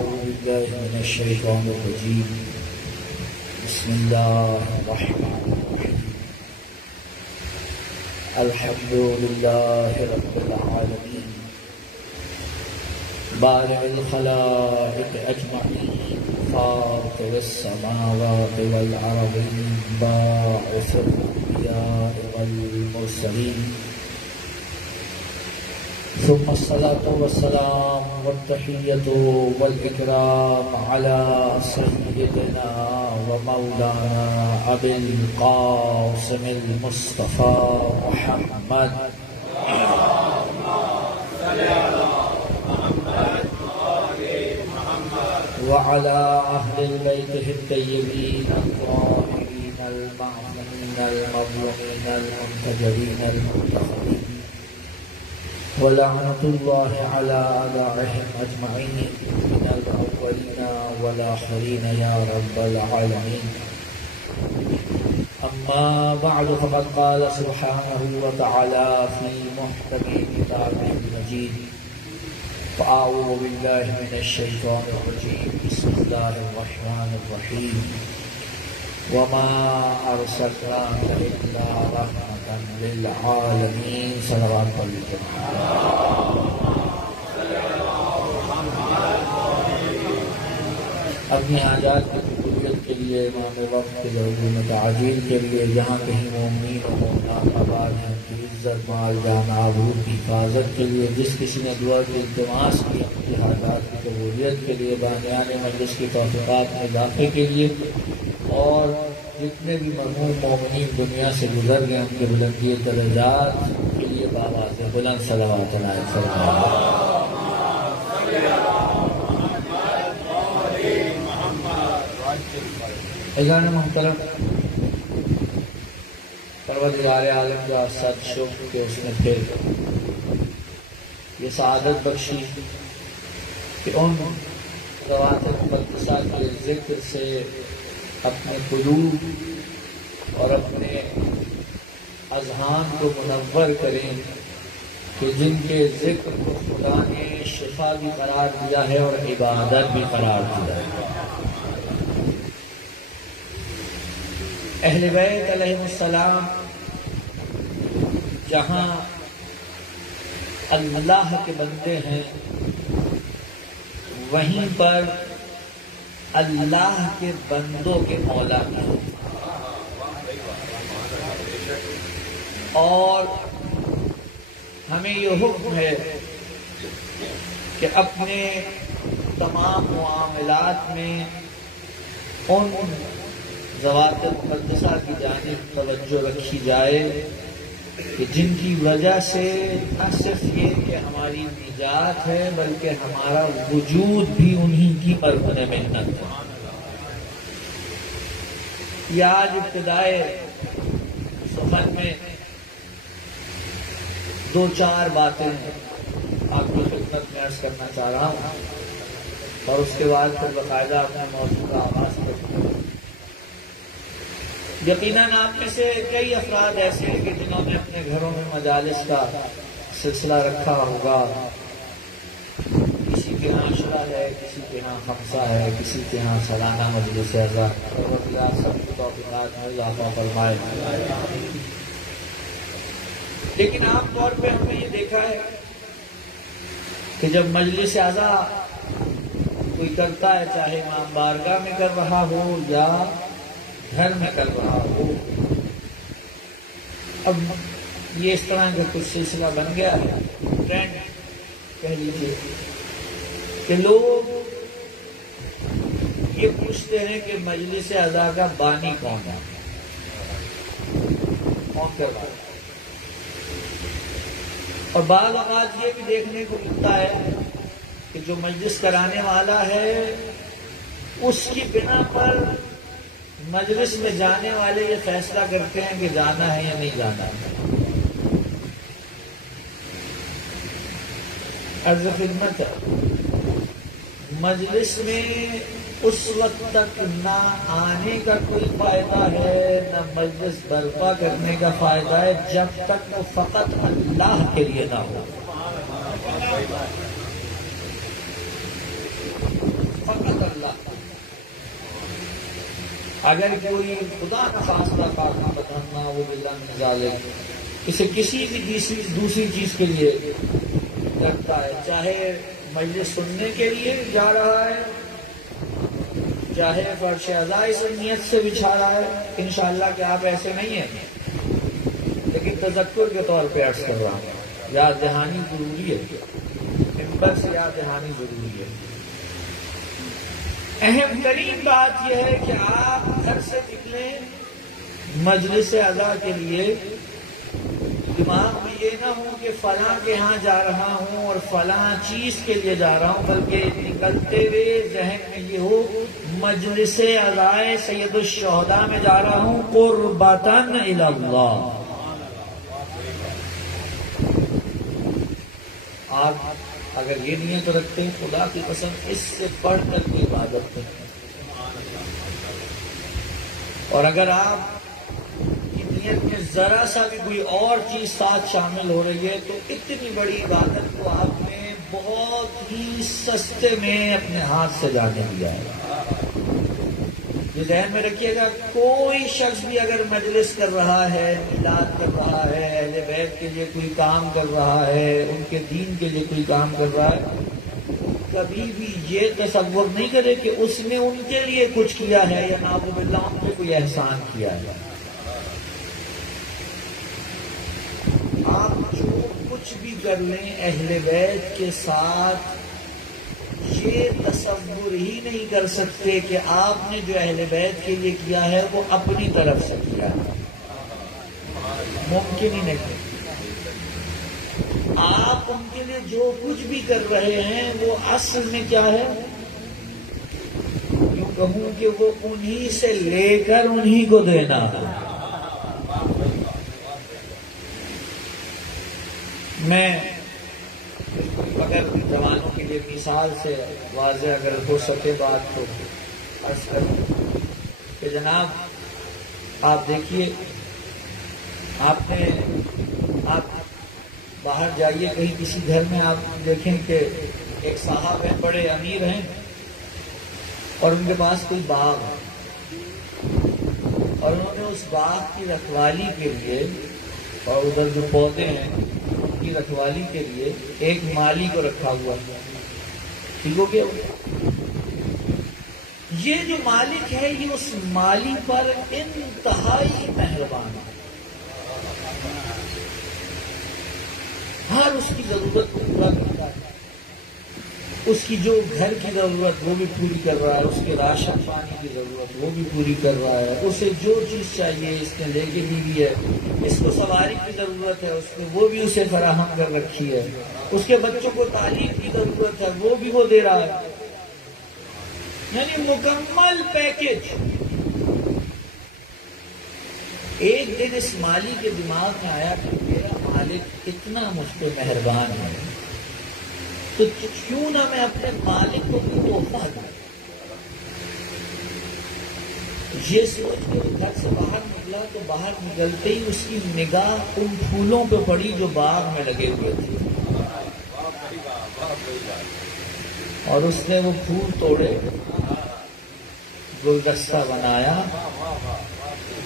أعوذ بالله من الشيطان الرجيم بسم الله الرحمن الرحيم الحمد لله رب العالمين بارئ الخلائق أجمعين فاطر السماوات والأرضين باعث الأنبياء والمرسلين ثم الصلاة والسلام والتحية والإكرام على سيدنا ومولانا أبي القاسم المصطفى محمد وعلى أهل بيته الطيبين الطاهرين المعصومين المظلومين المنتجبين المنتخبين ولعنة الله على أعدائهم أجمعين من الأولين والآخرين يا رب العالمين. أما بعد فقد قال سبحانه وتعالى في محكم كتابه المجيد فأعوذ بالله من الشيطان الرجيم بسم الله الرحمن الرحيم وما أرسلناك إلا رحمة للعالمين صلوات الله. اپنی حاجات کی قبولیت کے لیے امام وقت کے ضرور تعجیل کے لیے جہاں کہیں مومنین و مومنات آباد ہیں کی عزت مال جان آبرو کی حفاظت کے لیے جس کسی نے دعا کی التماس کی اپنی حاجات کی قبولیت کے لیے بانیان مجلس کی توفیقات میں اضافے کے لیے اور جتنے بھی مرحوم مومنین دنیا سے گزر گئے ان کے بلندی درجات کے لیے بآواز بلند صلوات علیہ فرمائے. عزیزان محترم، پروردگار عالم کا صد شکر کہ اس نے پھر یہ سعادت بخشی کہ ان ذوات مقدسہ کے ذکر سے اپنے قلوب اور اپنے اذہان کو منور کریں کہ جن کے ذکر کو خدا نے شفا بھی قرار دیا ہے اور عبادت بھی قرار دیا ہے. اہل بیت علیہ السلام جہاں اللہ کے بندے ہیں وہیں پر اللہ کے بندوں کے مولا ہیں اور ہمیں یہ حکم ہے کہ اپنے تمام معاملات میں ان ذوات مقدسہ کی جانب توجہ رکھی جائے کہ جن کی وجہ سے نہ صرف یہ کہ ہماری نجات ہے بلکہ ہمارا وجود بھی انہی کی مرہون منت ہے. یہ آج ابتدائے سفر میں دو چار باتیں آپ کی خدمت میں عرض کرنا چاہ رہا ہوں اور اس کے بعد پھر باقاعدہ اپنے موضوع کا آغاز کروں. یقیناً آپ میں سے کئی افراد ایسے ہیں کہ جنہوں نے اپنے گھروں میں مجالس کا سلسلہ رکھا ہوگا. کسی کے ہاں عشرہ ہے، کسی کے ہاں خمسہ ہے، کسی کے ہاں سالانہ مجلس اعزا. اللہ سب کی توفیقات میں اضافہ فرمائے. لیکن عام طور پہ ہم نے یہ دیکھا ہے کہ جب مجلس اعزا کوئی کرتا ہے چاہے امام بارگاہ میں کر رہا ہو یا گھر میں کر رہا ہو، اب یہ اس طرح کا کچھ سلسلہ بن گیا ہے، ٹرینڈ کہہ لیجیے، کہ لوگ یہ پوچھتے ہیں کہ مجلس اعزا کا بانی کون ہے، کون کر رہا ہے. اور بعض اوقات یہ بھی دیکھنے کو ملتا ہے کہ جو مجلس کرانے والا ہے اس کی بنا پر مجلس میں جانے والے یہ فیصلہ کرتے ہیں کہ جانا ہے یا نہیں جانا ہے. عرض خدمت ہے، مجلس میں اس وقت تک نہ آنے کا کوئی فائدہ ہے نہ مجلس برپا کرنے کا فائدہ ہے جب تک وہ فقط اللہ کے لیے نہ ہو. اگر کوئی خدا کا خاصہ کارنامہ بتانا وہ باللہ من ذالک اسے کسی بھی دوسری چیز کے لیے کرتا ہے، چاہے مجلس سننے کے لیے جا رہا ہے، چاہے فرش عزائی سے نیت سے بچھا رہا ہے، انشاءاللہ کہ آپ ایسے نہیں ہیں، لیکن تذکر کے طور پہ عرض کر رہا ہوں، یاد دہانی ضروری ہے، منبر سے یاد دہانی ضروری ہے۔ اہم ترین بات یہ ہے کہ آپ گھر سے نکلیں مجلس عزا کے لیے، دماغ میں یہ نہ ہو کہ فلاں کے ہاں جا رہا ہوں اور فلاں چیز کے لیے جا رہا ہوں، بلکہ نکلتے ہوئے ذہن میں یہ ہو مجلس عزائے سید الشہداء میں جا رہا ہوں قربتاً الی اللہ۔ آپ اگر یہ نیت رکھتے ہیں خدا کی قسم اس سے بڑھ کر کی عبادت کریں، اور اگر آپ نیت میں ذرا سا بھی کوئی اور چیز ساتھ شامل ہو رہی ہے تو اتنی بڑی عبادت کو آپ نے بہت ہی سستے میں اپنے ہاتھ سے جانے دیا ہے۔ یہ ذہن میں رکھیے گا، کوئی شخص بھی اگر مجلس کر رہا ہے، میلاد کر رہا ہے، اہل بیت کے لیے کوئی کام کر رہا ہے، ان کے دین کے لیے کوئی کام کر رہا ہے، کبھی بھی یہ تصور نہیں کرے کہ اس نے ان کے لیے کچھ کیا ہے یا نعوذ باللہ ان پہ کوئی احسان کیا ہے۔ آپ جو کچھ بھی کر لیں اہل بیت کے ساتھ یہ تصور ہی نہیں کر سکتے کہ آپ نے جو اہل بیت کے لیے کیا ہے وہ اپنی طرف سے کیا ہے، ممکن ہی نہیں۔ آپ ان کے لیے جو کچھ بھی کر رہے ہیں وہ اصل میں کیا ہے، یوں کہوں کہ وہ انہی سے لے کر انہی کو دینا ہے۔ میں اگر جوانوں کے لیے مثال سے واضح اگر ہو سکے بات تو عرض کروں کہ جناب آپ دیکھیے، آپ باہر جائیے کہیں کسی گھر میں، آپ دیکھیں کہ ایک صاحب ہیں، بڑے امیر ہیں، اور ان کے پاس کوئی باغ ہے، اور انہوں نے اس باغ کی رکھوالی کے لیے اور ادھر جو پودے ہیں ان کی رکھوالی کے لیے ایک مالی کو رکھا ہوا ہے۔ ٹھیک ہو گیا؟ یہ جو مالک ہے یہ اس مالی پر انتہائی مہربان ہے، ہر اس کی ضرورت کو پورا کرتا ہے، اس کی جو گھر کی ضرورت وہ بھی پوری کر رہا ہے، اس کے راشن پانی کی ضرورت وہ بھی پوری کر رہا ہے، اسے جو چیز چاہیے، اس نے لے کے دی ہے، اس کو سواری کی ضرورت ہے، اس نے وہ بھی اسے فراہم کر رکھی ہے، اس کے بچوں کو تعلیم کی ضرورت ہے وہ بھی وہ دے رہا ہے، یعنی مکمل پیکج۔ ایک دن اس مالی کے دماغ میں آیا کہ میرا مالک اتنا مجھ پہ مہربان ہے تو کیوں نہ میں اپنے مالک کو بھی تحفہ دوں۔ یہ سوچ کے گھر سے باہر نکلا تو باہر نکلتے ہی اس کی نگاہ ان پھولوں پہ پڑی جو باغ میں لگے ہوئے تھے، اور اس نے وہ پھول توڑے، گلدستہ بنایا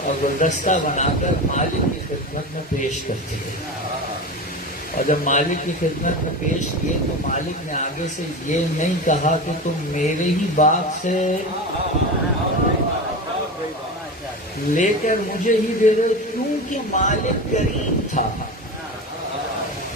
اور گلدستہ بنا کر مالک کی خدمت میں پیش کرتے گئے، اور جب مالک کی خدمت میں پیش کیے تو مالک نے آگے سے یہ نہیں کہا کہ تم میرے ہی باغ سے لے کر مجھے ہی دے رہے، کیونکہ مالک کریم تھا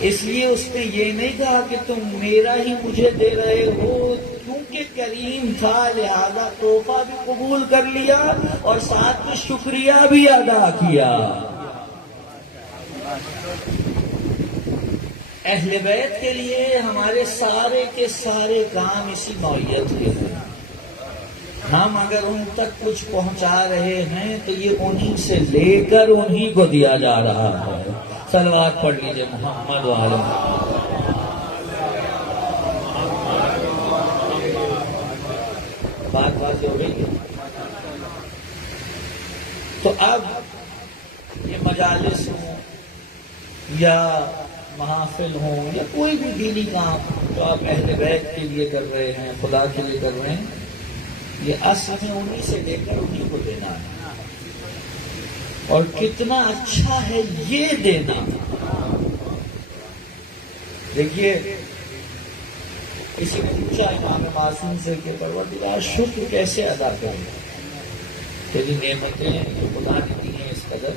اس لیے اس نے یہ نہیں کہا کہ تم میرا ہی مجھے دے رہے ہو، کیونکہ کریم تھا لہذا تحفہ بھی قبول کر لیا اور ساتھ میں شکریہ بھی ادا کیا۔ اہل بیت کے لیے ہمارے سارے کے سارے کام اسی نوعیت کے ہیں، ہم اگر ان تک کچھ پہنچا رہے ہیں تو یہ انہی سے لے کر انہی کو دیا جا رہا ہے۔ صلوات پڑھ لیجئے محمد و آل محمد۔ بات واضح ہو گئی۔ تو اب یہ مجالس ہوں یا محافل ہوں یا کوئی بھی دینی کام جو آپ اہل بیت کے لیے کر رہے ہیں، خدا کے لیے کر رہے ہیں، یہ اصل میں انہی سے لے کر انہی کو دینا ہے، اور کتنا اچھا ہے یہ دینا۔ دیکھیے کسی نے پوچھا امام معصوم سے کہ پروردگار شکر کیسے ادا کریں، تیری نعمتیں جو خدا نے دی ہیں اس قدر،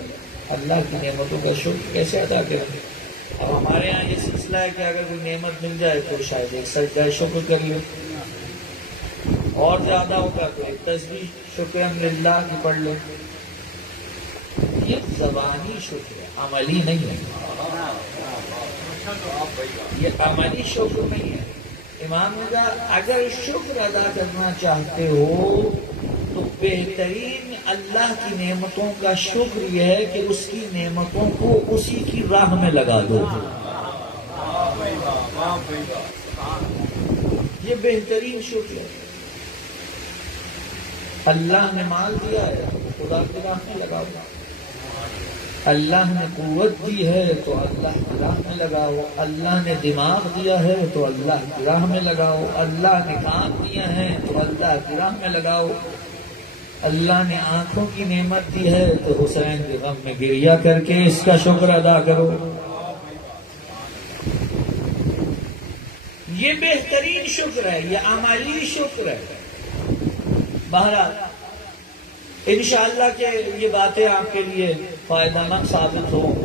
اللہ کی نعمتوں کا شکر کیسے ادا کریں؟ اب ہمارے یہاں یہ سلسلہ ہے کہ اگر کوئی نعمت مل جائے تو شاید ایک سجدہ شکر کر لے، اور زیادہ ہوگا تو ایک تسبیح شکر للہ کی پڑھ لے۔ یہ زبانی شکر ہے، عملی نہیں ہے، یہ عملی شکر نہیں ہے۔ امام نے کہا اگر شکر ادا کرنا چاہتے ہو تو بہترین اللہ کی نعمتوں کا شکر یہ ہے کہ اس کی نعمتوں کو اسی کی راہ میں لگا دو، یہ بہترین شکر ہے۔ اللہ نے مال دیا ہے تو خدا کی راہ میں لگاؤ، اللہ نے قوت دی ہے تو اللہ کی راہ میں لگاؤ، اللہ نے دماغ دیا ہے تو اللہ کی راہ میں لگاؤ، اللہ نے کان دیا ہے تو اللہ کی راہ میں لگاؤ، اللہ نے آنکھوں کی نعمت دی ہے تو حسین کے غم میں گریہ کر کے اس کا شکر ادا کرو۔ یہ بہترین شکر ہے، یہ عملی شکر ہے۔ بہرحال انشاءاللہ کہ یہ باتیں آپ کے لیے فائدہ مند ثابت ہوں،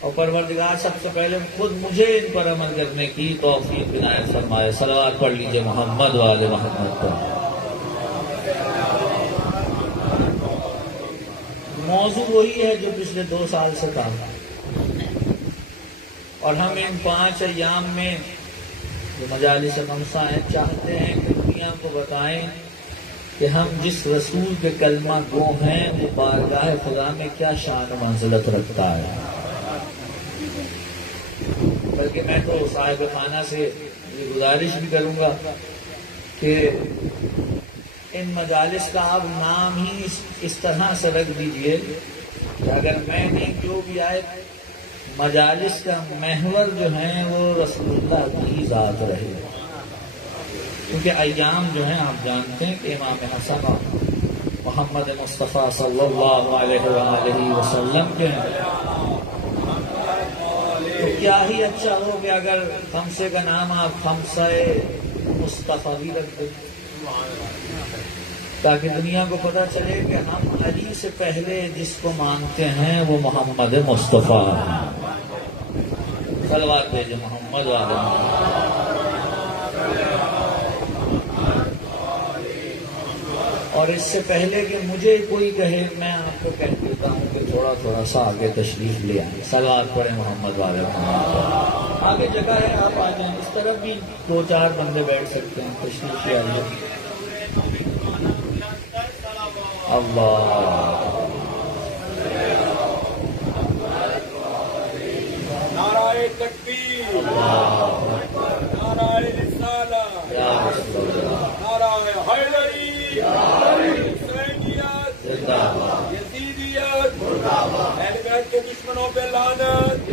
اور پروردگار سب سے پہلے خود مجھے ان پر عمل کرنے کی توفیق عنایت فرمائے۔ صلوات پڑھ لیجئے محمد و آل محمد پر۔ موضوع وہی ہے جو پچھلے 2 سال سے تھا، اور ہم ان 5 ایام میں جو مجالس خمسہ ہیں چاہتے ہیں کہ دنیا کو بتائیں کہ ہم جس رسول کے کلمہ گو ہیں وہ بارگاہ خدا میں کیا شان و منزلت رکھتا ہے۔ بلکہ میں تو صاحب خانہ سے یہ گزارش بھی کروں گا کہ ان مجالس کا آپ نام ہی اس طرح سے رکھ دیجئے کہ اگر میں نے جو بھی آئے مجالس کا محور جو ہیں وہ رسول اللہ کی ذات رہے، کیونکہ ایام جو ہیں آپ جانتے ہیں کہ امام حسن محمد مصطفیٰ صلی اللہ علیہ وآلہ وسلم کے ہیں، تو کیا ہی اچھا ہو کہ اگر خمسے کا نام آپ خمسہ مصطفیٰ بھی رکھ دیں، تاکہ دنیا کو پتہ چلے کہ ہم علی سے پہلے جس کو مانتے ہیں وہ محمد مصطفیٰ ہیں۔ صلوات بھیجے محمد والے۔ اور اس سے پہلے کہ مجھے کوئی کہے میں آپ کو کہہ دیتا ہوں کہ تھوڑا تھوڑا سا آگے تشریف لے آئیں، صلوات پڑھیں محمد والے۔ آگے جگہ ہے، آپ آ جائیں، اس طرف بھی 2-4 بندے بیٹھ سکتے ہیں، تشریف لے آئیے۔ اللہ نعرہ تکبیر، نعرہ رسالہ، نعرہ حیدری، حسینیت، یزیدیت، اہل بیت کے دشمنوں پہ لعنت،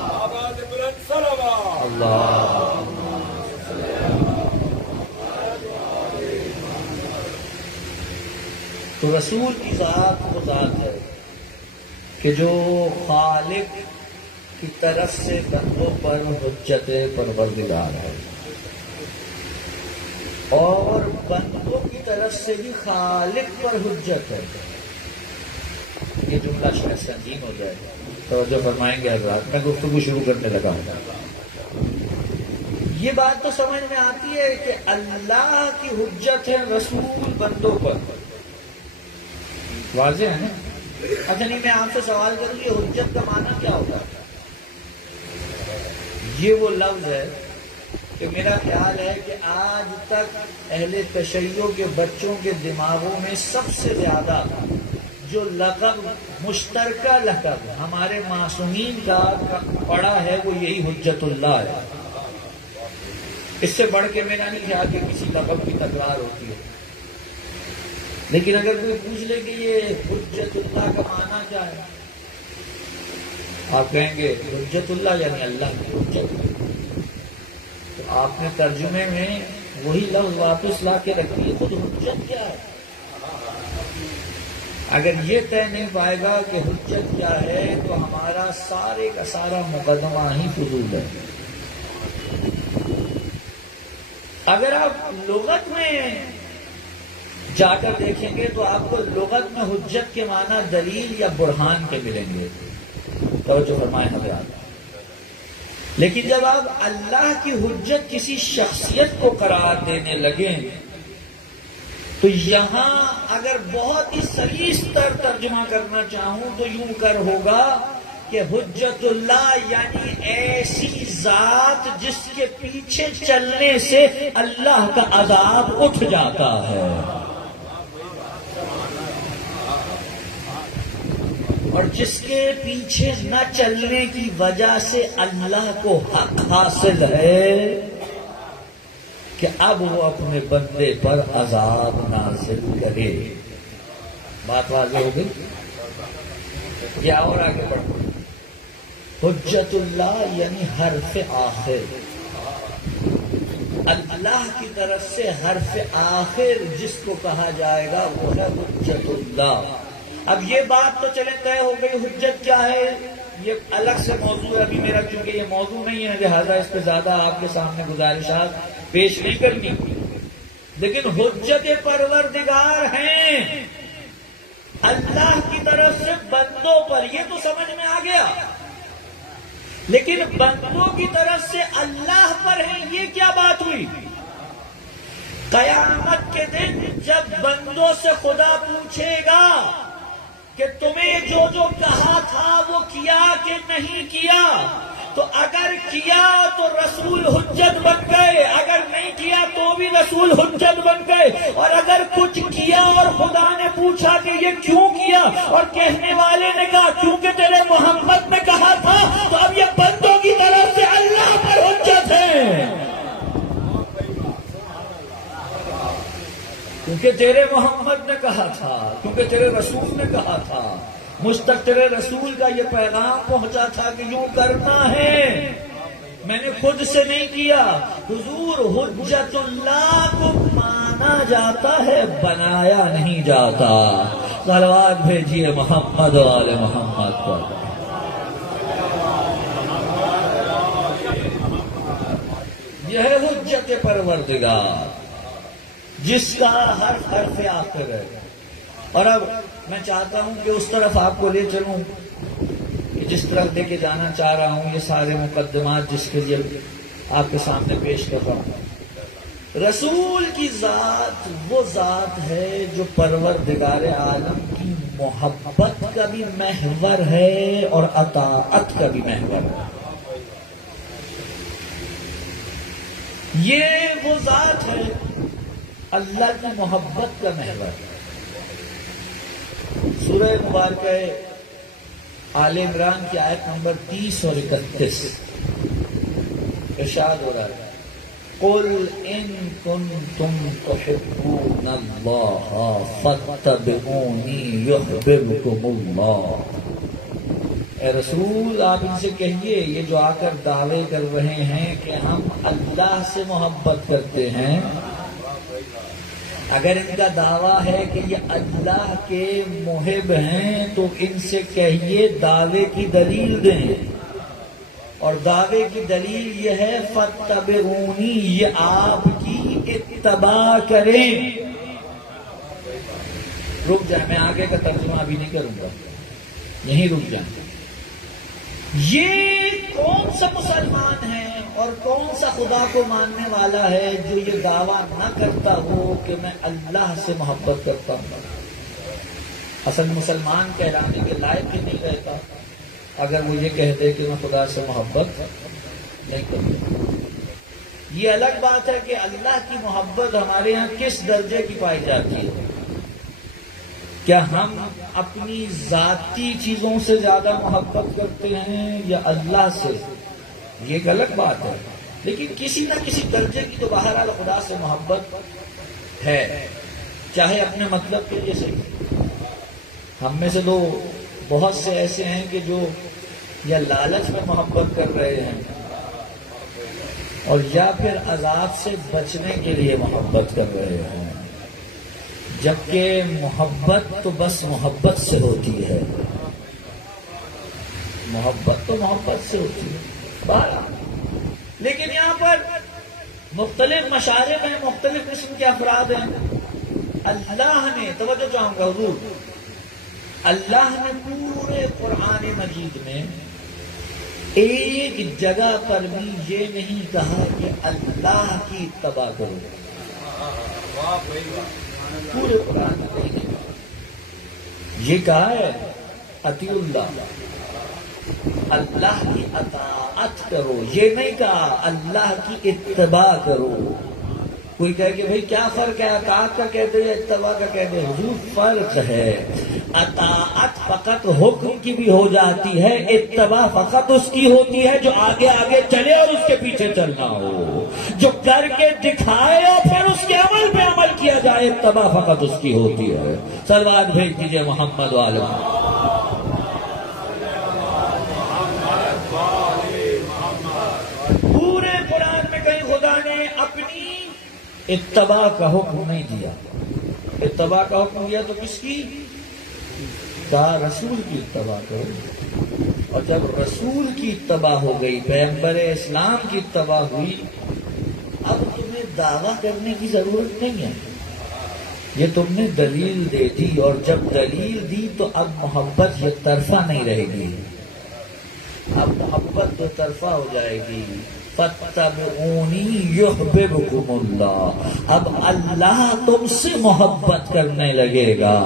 آواز بلند صلوات۔ اللہ تو رسول کی ذات وہ ذات ہے کہ جو خالق کی طرف سے بندوں پر حجت پروردگار ہے، اور بندوں کی طرف سے بھی خالق پر حجت ہے۔ یہ جملہ شاید سنگین ہو جائے، توجہ فرمائیں گے حضرات، میں گفتگو شروع کرنے لگا ہوں۔ یہ بات تو سمجھ میں آتی ہے کہ اللہ کی حجت ہے رسول بندوں پر، واضح ہے نا؟ اچھا نہیں، میں آپ سے سوال کروں یہ حجت کا معنی کیا ہوتا ہے؟ یہ وہ لفظ ہے کہ میرا خیال ہے کہ آج تک اہل تشیع کے بچوں کے دماغوں میں سب سے زیادہ جو لقب مشترکہ لقب ہمارے معصومین کا پڑا ہے وہ یہی حجت اللہ ہے۔ اس سے بڑھ کے میرا نہیں خیال کہ کسی لقب کی تکرار ہوتی ہے۔ لیکن اگر کوئی پوچھ لے کہ یہ حجت اللہ کا معنی کیا ہے، آپ کہیں گے حجت اللہ یعنی اللہ کی حجت، تو آپ نے ترجمے میں وہی لفظ واپس لا کے رکھ دیے. خود حجت کیا ہے؟ اگر یہ طے نہیں پائے گا کہ حجت کیا ہے تو ہمارا سارے کا سارا مقدمہ ہی فضول ہے. اگر آپ لغت میں جا کر دیکھیں گے تو آپ کو لغت میں حجت کے معنی دلیل یا برہان کے ملیں گے. توجہ فرمائیں حضرات. لیکن جب آپ اللہ کی حجت کسی شخصیت کو قرار دینے لگیں تو یہاں اگر بہت ہی سلیس تر ترجمہ کرنا چاہوں تو یوں کر ہوگا کہ حجت اللہ یعنی ایسی ذات جس کے پیچھے چلنے سے اللہ کا عذاب اٹھ جاتا ہے، اور جس کے پیچھے نہ چلنے کی وجہ سے اللہ کو حق حاصل ہے کہ اب وہ اپنے بندے پر عذاب نازل کرے. بات واضح ہو گئی؟ یا اور آگے بڑھو. حجت اللہ یعنی حرف آخر، اللہ کی طرف سے حرف آخر جس کو کہا جائے گا وہ ہے حجت اللہ. اب یہ بات تو چلے طے ہو گئی حجت کیا ہے، یہ الگ سے موضوع ہے. ابھی میرا چونکہ یہ موضوع نہیں ہے لہذا اس پہ زیادہ آپ کے سامنے گزارشات پیش نہیں کرنی. لیکن حجت پروردگار ہیں اللہ کی طرف سے بندوں پر، یہ تو سمجھ میں آ گیا. لیکن بندوں کی طرف سے اللہ پر ہیں، یہ کیا بات ہوئی؟ قیامت کے دن جب بندوں سے خدا پوچھے گا کہ تمہیں جو جو کہا تھا وہ کیا کہ نہیں کیا، تو اگر کیا تو رسول حجت بن گئے، اگر نہیں کیا تو بھی رسول حجت بن گئے. اور اگر کچھ کیا اور خدا نے پوچھا کہ یہ کیوں کیا اور کہنے والے نے کہا کیونکہ تیرے محمد نے کہا تھا، تو اب یہ بندوں کی طرف سے اللہ پر حجت ہے، کیونکہ تیرے محمد نے کہا تھا، کیونکہ تیرے رسول نے کہا تھا، مجھ تک تیرے رسول کا یہ پیغام پہنچا تھا کہ یوں کرنا ہے، میں نے خود سے نہیں کیا. حضور حجت اللہ کو مانا جاتا ہے، بنایا نہیں جاتا. صلوات بھیجیے محمد والے محمد پر. یہ ہے حجت پروردگار جس کا ہر حرف آخر ہے. اور اب میں چاہتا ہوں کہ اس طرف آپ کو لے چلوں کہ جس طرف لے کے جانا چاہ رہا ہوں. یہ سارے مقدمات جس کے لیے آپ کے سامنے پیش کر رہا ہوں. رسول کی ذات وہ ذات ہے جو پروردگار عالم کی محبت کا بھی محور ہے اور اطاعت کا بھی محور ہے. یہ وہ ذات ہے اللہ کی محبت کا محور. سورہ مبارکہ آل عمران کی آیت نمبر 30 اور 31 ارشاد ہو رہا ہے قُلْ إِن كُنتُمْ تُحِبُّونَ اللَّهَ فَاتَّبِعُونِي يُحْبِبْكُمُ اللَّهُ. اے رسول آپ ان سے کہیے یہ جو آ کر دعوے کر رہے ہیں کہ ہم اللہ سے محبت کرتے ہیں، اگر ان کا دعویٰ ہے کہ یہ اللہ کے محب ہیں تو ان سے کہیے دعوے کی دلیل دیں. اور دعوے کی دلیل یہ ہے فَاتَّبِعُونِی، یہ آپ کی اتباع کریں. رک جائیں، میں آگے کا ترجمہ ابھی نہیں کروں گا، یہیں رک جائیں. یہ کون سا مسلمان ہے اور کون سا خدا کو ماننے والا ہے جو یہ دعویٰ نہ کرتا ہو کہ میں اللہ سے محبت کرتا ہوں؟ اصل مسلمان کہلانے کے لائق ہی نہیں رہتا اگر وہ یہ کہہ دے کہ میں خدا سے محبت نہیں کرتا. یہ الگ بات ہے کہ اللہ کی محبت ہمارے یہاں کس درجے کی پائی جاتی ہے. کیا ہم اپنی ذاتی چیزوں سے زیادہ محبت کرتے ہیں یا اللہ سے؟ یہ ایک الگ بات ہے، لیکن کسی نہ کسی درجے کی تو بہرحال خدا سے محبت ہے، چاہے اپنے مطلب کے لیے صحیح. ہم میں سے تو بہت سے ایسے ہیں کہ جو یا لالچ میں محبت کر رہے ہیں اور یا پھر عذاب سے بچنے کے لیے محبت کر رہے ہیں، جبکہ محبت تو بس محبت سے ہوتی ہے، محبت تو محبت سے ہوتی ہے بہرحال۔ لیکن یہاں پر مختلف مشارب ہیں، مختلف قسم کے افراد ہیں۔ اللہ نے، توجہ چاہوں گا حضور، اللہ نے پورے قرآن مجید میں ایک جگہ پر بھی یہ نہیں کہا کہ اللہ کی اتباع کرو، پورے قرآن میں نہیں کہا، یہ کہا ہے اطیعوا اللہ، اللہ کی اطاعت کرو، یہ نہیں کہا اللہ کی اتباع کرو۔ کوئی کہے کہ بھئی کیا فرق ہے، اطاعت کا کہتے ہیں اتباع کا کہتے ہیں؟ حضور فرق ہے، اطاعت فقط حکم کی بھی ہو جاتی ہے، اتباع فقط اس کی ہوتی ہے جو آگے آگے چلے اور اس کے پیچھے چلنا ہو، جو کر کے دکھائے اور پھر اس کے عمل پہ عمل کیا جائے، اتباع فقط اس کی ہوتی ہے۔ صلوات بھیج دیجئے محمد والے۔ پورے قرآن میں کہیں خدا نے اپنی اتباع کا حکم نہیں دیا، اتباع کا حکم دیا تو کس کی؟ کہا رسول کی اتباع کرو، اور جب رسول کی اتباع ہو گئی، پیغمبر اسلام کی اتباع ہوئی، اب تمہیں دعویٰ کرنے کی ضرورت نہیں ہے، یہ تم نے دلیل دے دی، اور جب دلیل دی تو اب محبت یہ طرفہ نہیں رہے گی، اب محبت دو طرفہ ہو جائے گی۔ فَاتَّبِعُونِي يُحْبِبْكُمُ اللَّهُ، اب اللہ تم سے محبت کرنے لگے گا،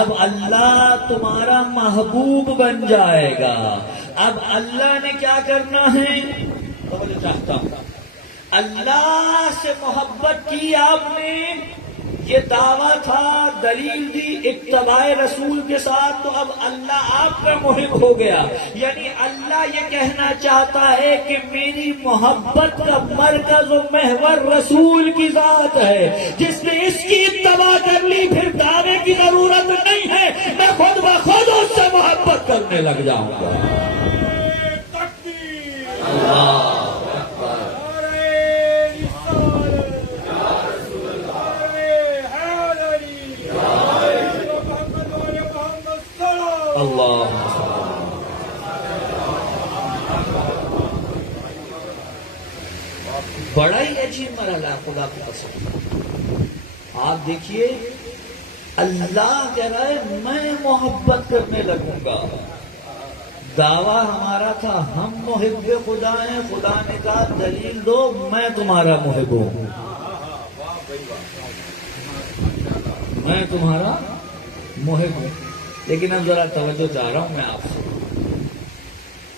اب اللہ تمہارا محبوب بن جائے گا۔ اب اللہ نے کیا کرنا ہے؟ توجہ چاہتا ہوں، اللہ سے محبت کی آپ نے، یہ دعویٰ تھا، دلیل دی اتباع رسول کے ساتھ، تو اب اللہ آپ کا محب ہو گیا، یعنی اللہ یہ کہنا چاہتا ہے کہ میری محبت کا مرکز و محور رسول کی ذات ہے، جس نے اس کی اتباع کر لی پھر دعوے کی ضرورت نہیں ہے، میں خود بخود اس سے محبت کرنے لگ جاؤں گا۔ اللہ اللہ بڑا ہی عجیب مرحلہ خدا کی قسم۔ آپ دیکھیے، اللہ کہہ رہا ہے میں محبت کرنے لگوں گا، دعویٰ ہمارا تھا ہم محب خدا ہیں، خدا نے کہا دلیل دو میں تمہارا محب ہوں، میں تمہارا محب ہوں۔ لیکن اب ذرا توجہ چاہ رہا ہوں میں آپ سے،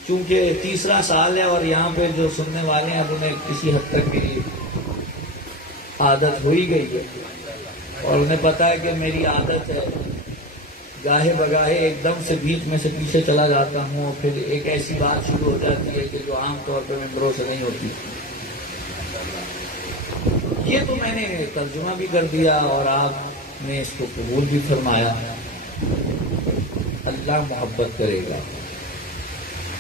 چونکہ تیسرا سال ہے اور یہاں پہ جو سننے والے ہیں انہیں کسی حد تک میری عادت ہو ہی گئی ہے، اور انہیں پتا ہے کہ میری عادت ہے گاہے بگاہے ایک دم سے بیچ میں سے پیچھے چلا جاتا ہوں، اور پھر ایک ایسی بات شروع ہو جاتی ہے کہ جو عام طور پہ ممبروں سے نہیں ہوتی۔ یہ تو میں نے ترجمہ بھی کر دیا اور آپ نے اس کو قبول بھی فرمایا، اللہ محبت کرے گا،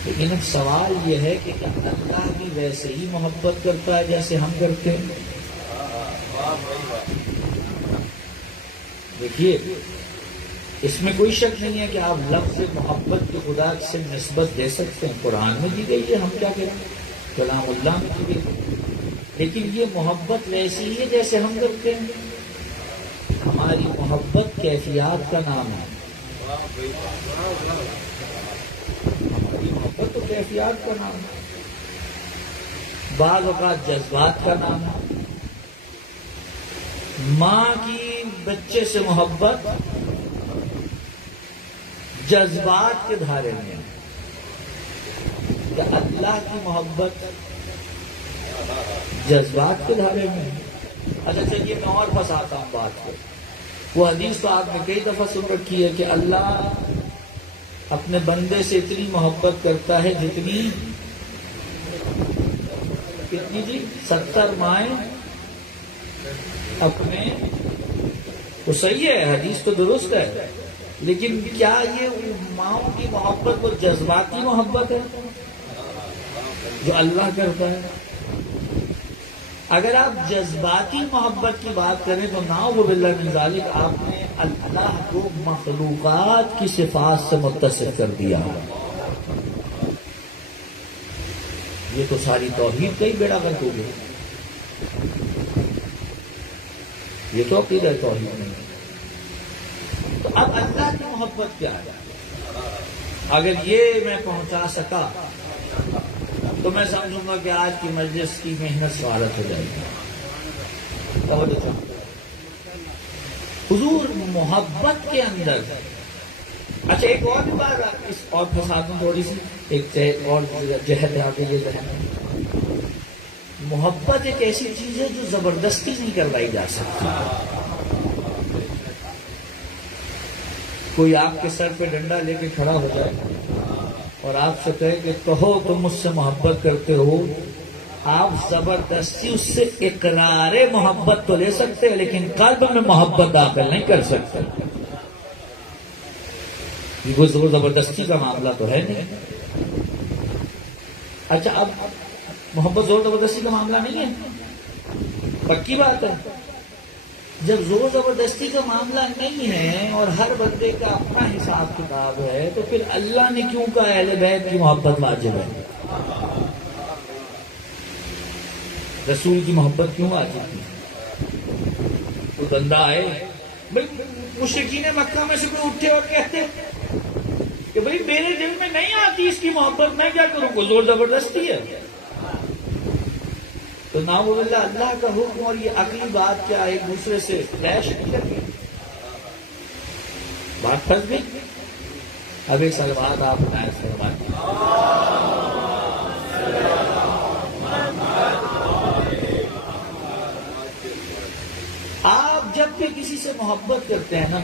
لیکن اب سوال یہ ہے کہ کیا اللہ بھی ویسے ہی محبت کرتا ہے جیسے ہم کرتے ہیں؟ دیکھیے، اس میں کوئی شک نہیں ہے کہ آپ لفظ محبت کو خدا سے نسبت دے سکتے ہیں، قرآن میں دی گئی ہے، ہم کیا کریں، کلام اللہ میں دی گئی، لیکن یہ محبت ویسی ہی ہے جیسے ہم کرتے ہیں۔ ہماری محبت کیفیات کا نام ہے، ہماری محبت تو کیفیات کا نام ہے، بعض اوقات جذبات کا نام ہے۔ ماں کی بچے سے محبت جذبات کے دھارے میں ہے، کہ اللہ کی محبت جذبات کے دھارے میں ہے۔ اچھا چلیے میں اور پھنساتا ہوں بات کو، وہ حدیث تو آپ نے کئی دفعہ سن رکھی ہے کہ اللہ اپنے بندے سے اتنی محبت کرتا ہے جتنی کتنی جی 70 مائیں اپنے، تو صحیح ہے حدیث تو درست ہے، لیکن کیا یہ ماؤں کی محبت وہ جذباتی محبت ہے جو اللہ کرتا ہے؟ اگر آپ جذباتی محبت کی بات کریں تو نعوذ باللہ من ذالک آپ نے اللہ کو مخلوقات کی صفات سے متصف کر دیا. یہ تو ساری توحید کا ہی بیڑا غرق ہو گیا. یہ تو عقیدہ توحید نہیں. تو اب اللہ کی محبت کیا ہے؟ اگر یہ میں پہنچا سکا تو میں سمجھوں گا کہ آج کی مجلس کی محنت سوارت ہو جائے گی. حضور محبت کے اندر اچھا ایک اور بھی بات اس اور کے ساتھ میں تھوڑی سی ایک اور جہت ہے آگے یہ ذہن. محبت ایک ایسی چیز ہے جو زبردستی نہیں کروائی جا سکتی. کوئی آپ کے سر پہ ڈنڈا لے کے کھڑا ہو جائے اور آپ سے کہے کہ کہو تم مجھ سے محبت کرتے ہو، آپ زبردستی اس سے اقرار محبت تو لے سکتے لیکن قلب میں محبت داخل نہیں کر سکتے. یہ کوئی زبردستی کا معاملہ تو ہے نہیں. اچھا اب محبت زور زبردستی کا معاملہ نہیں ہے، پکی بات ہے. جب زور زبردستی کا معاملہ نہیں ہے اور ہر بندے کا اپنا حساب کتاب ہے تو پھر اللہ نے کیوں کہا اہل بیت کی محبت واجب ہے؟ رسول کی محبت کیوں واجب تھی؟ کوئی بندہ آئے بھائی مشرکین مکہ میں سے کوئی اٹھے اور کہتے کہ بھائی میرے دل میں نہیں آتی اس کی محبت، میں کیا کروں؟ کوئی زور زبردستی ہے؟ تو نعوذ باللہ اللہ کا حکم اور یہ عقلی بات کیا ایک دوسرے سے کلیش نہیں کرتی، بات پھنس گئی. اب ایک سلوات آپ بتائیں سلوات. آپ جب بھی کسی سے محبت کرتے ہیں نا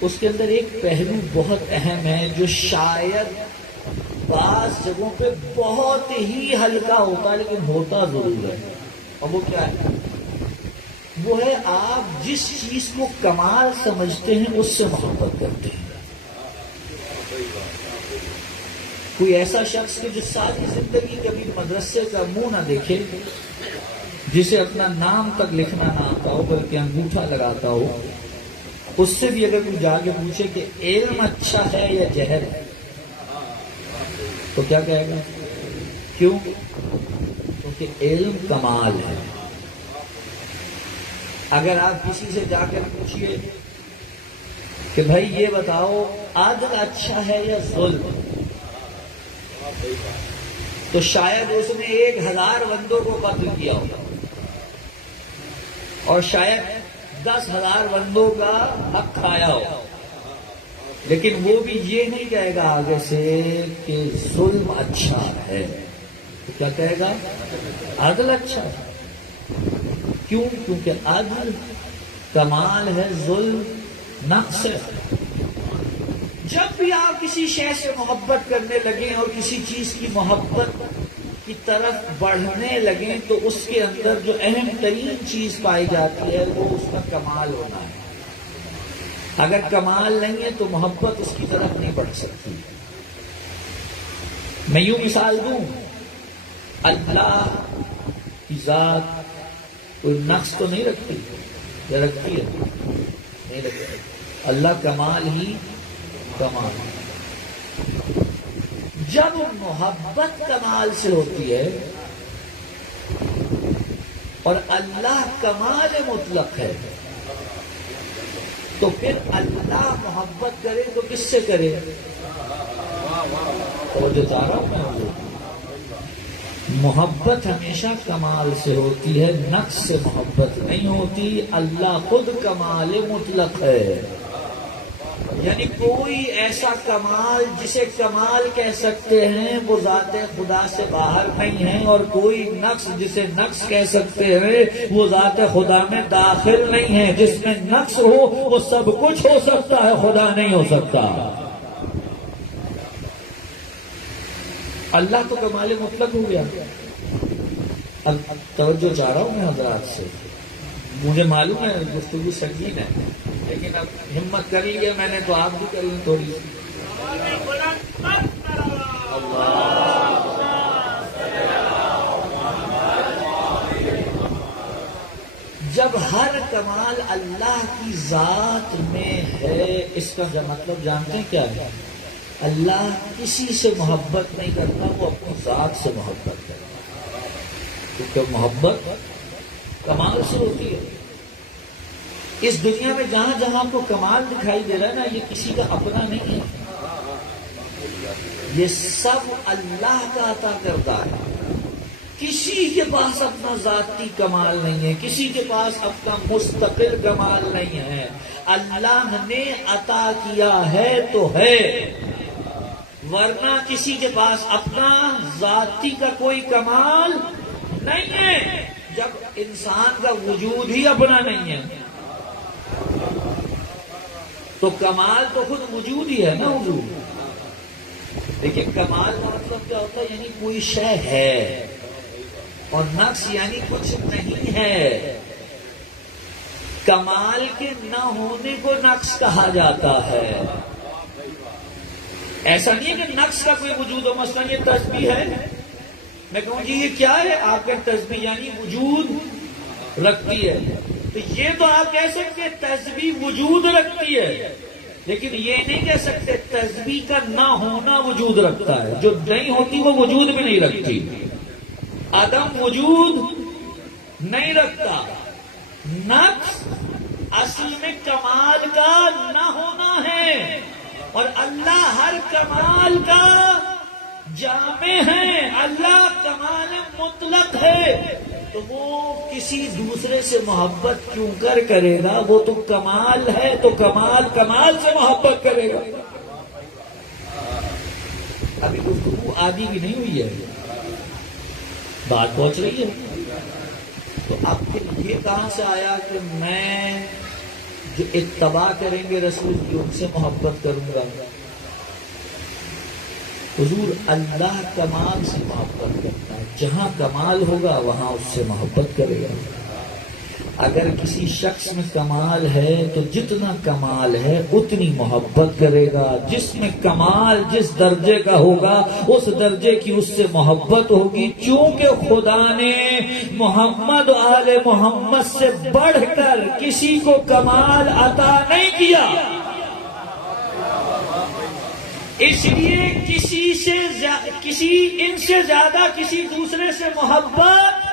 اس کے اندر ایک پہلو بہت اہم ہے جو شاید بعض جگہوں پہ بہت ہی ہلکا ہوتا ہے لیکن ہوتا ضرور ہے. اور وہ کیا ہے؟ وہ ہے آپ جس چیز کو کمال سمجھتے ہیں اس سے محبت کرتے ہیں. کوئی ایسا شخص کہ جو ساری زندگی کبھی مدرسے کا منہ نہ دیکھے، جسے اپنا نام تک لکھنا نہ آتا ہو بلکہ انگوٹھا لگاتا ہو، اس سے بھی اگر کوئی جا کے پوچھے کہ علم اچھا ہے یا جہل تو کیا کہے گا؟ کیوں؟ کیونکہ علم کمال ہے. اگر آپ کسی سے جا کر پوچھئے کہ بھائی یہ بتاؤ عدل اچھا ہے یا ظلم، تو شاید اس نے 1000 بندوں کو قتل کیا ہوگا اور شاید 10,000 بندوں کا حق کھایا ہوگا، لیکن وہ بھی یہ نہیں کہے گا آگے سے کہ ظلم اچھا ہے. تو کیا کہے گا؟ عدل اچھا ہے. کیوں؟ کیونکہ عدل کمال ہے، ظلم نقص ہے. جب بھی آپ کسی شے سے محبت کرنے لگیں اور کسی چیز کی محبت کی طرف بڑھنے لگیں تو اس کے اندر جو اہم ترین چیز پائی جاتی ہے وہ اس کا کمال ہونا ہے. اگر کمال نہیں ہے تو محبت اس کی طرف نہیں بڑھ سکتی. میں یوں مثال دوں، اللہ کی ذات کوئی نقص تو نہیں رکھتی یا رکھتی ہے؟ نہیں رکھتی. اللہ کمال ہی کمال. جب محبت کمال سے ہوتی ہے اور اللہ کمال مطلق ہے تو پھر اللہ محبت کرے تو کس سے کرے؟ اور جو چاہ رہا ہوں میں محبت ہمیشہ کمال سے ہوتی ہے، نقص سے محبت نہیں ہوتی. اللہ خود کمال مطلق ہے، یعنی کوئی ایسا کمال جسے کمال کہہ سکتے ہیں وہ ذات خدا سے باہر نہیں ہے، اور کوئی نقص جسے نقص کہہ سکتے ہیں وہ ذات خدا میں داخل نہیں ہے. جس میں نقص ہو وہ سب کچھ ہو سکتا ہے، خدا نہیں ہو سکتا. اللہ تو کمال مطلق ہو گیا. اب توجہ چاہ رہا ہوں میں حضرات سے، مجھے معلوم ہے گفتگو سنگین ہے لیکن اب ہمت کر لی ہے میں نے تو آپ بھی کر لی تھوڑی سی. جب ہر کمال اللہ کی ذات میں ہے، اس کا مطلب جانتے ہیں کیا ہے؟ اللہ کسی سے محبت نہیں کرتا، وہ اپنی ذات سے محبت کرتا، کیونکہ محبت کمال سے ہوتی ہے۔ اس دنیا میں جہاں جہاں آپ کو کمال دکھائی دے رہا ہے نا، یہ کسی کا اپنا نہیں ہے، یہ سب اللہ کا عطا کردہ ہے۔ کسی کے پاس اپنا ذاتی کمال نہیں ہے، کسی کے پاس اپنا مستقل کمال نہیں ہے، اللہ نے عطا کیا ہے تو ہے، ورنہ کسی کے پاس اپنا ذاتی کا کوئی کمال نہیں ہے۔ جب انسان کا وجود ہی اپنا نہیں ہے تو کمال تو خود وجود ہی ہے نا، وجود۔ دیکھیں کمال کا مطلب کیا ہوتا ہے؟ یعنی کوئی شے ہے، اور نقص یعنی کچھ نہیں ہے۔ کمال کے نہ ہونے کو نقص کہا جاتا ہے۔ ایسا نہیں ہے کہ نقص کا کوئی وجود ہو، مثلا یہ تسبیح ہے، میں کہوں جی یہ کیا ہے؟ آپ کا تسبیح یعنی وجود رکھتی ہے، تو یہ تو آپ کہہ سکتے تسبیح وجود رکھتی ہے، لیکن یہ نہیں کہہ سکتے تسبیح کا نہ ہونا وجود رکھتا ہے۔ جو نہیں ہوتی وہ وجود بھی نہیں رکھتی، عدم وجود نہیں رکھتا۔ نقص اصل میں کمال کا نہ ہونا ہے، اور اللہ ہر کمال کا جامع ہے، اللہ کمال مطلق ہے، تو وہ کسی دوسرے سے محبت کیوں کرے گا؟ وہ تو کمال ہے، تو کمال سے محبت کرے گا۔ ابھی گفتگو آدھی بھی نہیں ہوئی ہے، بات پہنچ رہی ہے۔ تو اب یہ کہاں سے آیا کہ میں جو اتباع کریں گے رسول کی ان سے محبت کروں گا؟ حضور اللہ کمال سے محبت کرتا ہے، جہاں کمال ہوگا وہاں اس سے محبت کرے گا۔ اگر کسی شخص میں کمال ہے تو جتنا کمال ہے اتنی محبت کرے گا، جس میں کمال جس درجے کا ہوگا اس درجے کی اس سے محبت ہوگی، چونکہ خدا نے محمد و آل محمد سے بڑھ کر کسی کو کمال عطا نہیں کیا، اس لیے ان سے زیادہ کسی دوسرے سے محبت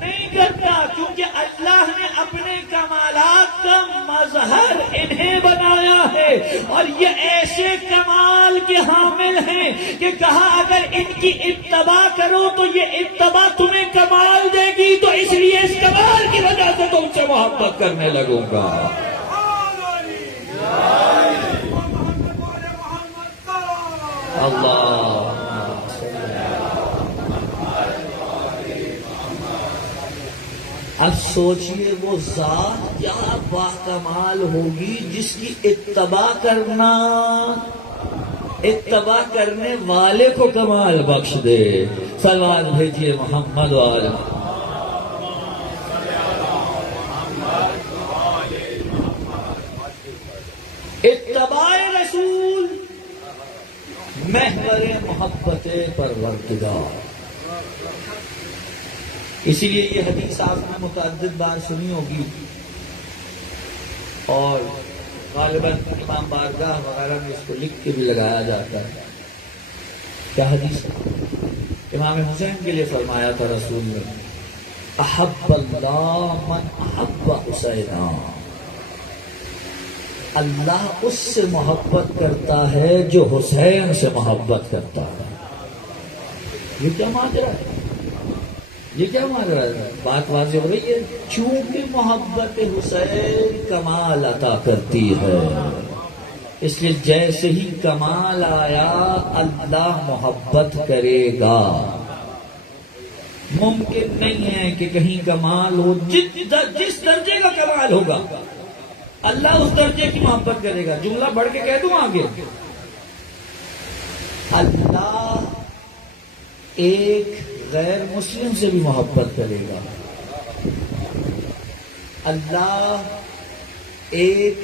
نہیں کرتا، کیونکہ اللہ نے اپنے کمالات کا مظہر انہیں بنایا ہے، اور یہ ایسے کمال کے حامل ہیں کہ کہا اگر ان کی اتباع کرو تو یہ اتباع تمہیں کمال دے گی، تو اس لیے اس کمال کی وجہ سے تم سے محبت کرنے لگوں گا۔ اللہ اب سوچئے وہ ذات کیا باکمال ہوگی جس کی اتباع کرنے والے کو کمال بخش دے۔ سلوات بھیجیے محمد والے۔ اتباع رسول محور محبت پروردگار۔ اسی لیے یہ حدیث آپ نے متعدد بار سنی ہوگی، اور غالباً امام بارگاہ وغیرہ میں اس کو لکھ کے بھی لگایا جاتا ہے۔ کیا حدیث امام حسین کے لیے فرمایا تھا رسول نے، احب اللہ من احب حسینا، اللہ اس سے محبت کرتا ہے جو حسین سے محبت کرتا ہے۔ یہ کیا ماجرا ہے؟ یہ کیا ماجرا ہے؟ بات واضح ہو رہی ہے، چونکہ محبت حسین کمال عطا کرتی ہے، اس لیے جیسے ہی کمال آیا اللہ محبت کرے گا۔ ممکن نہیں ہے کہ کہیں کمال ہو، جس درجے کا کمال ہوگا اللہ اس درجے کی محبت کرے گا۔ جملہ پڑھ کے کہہ دوں آگے، اللہ ایک غیر مسلم سے بھی محبت کرے گا، اللہ ایک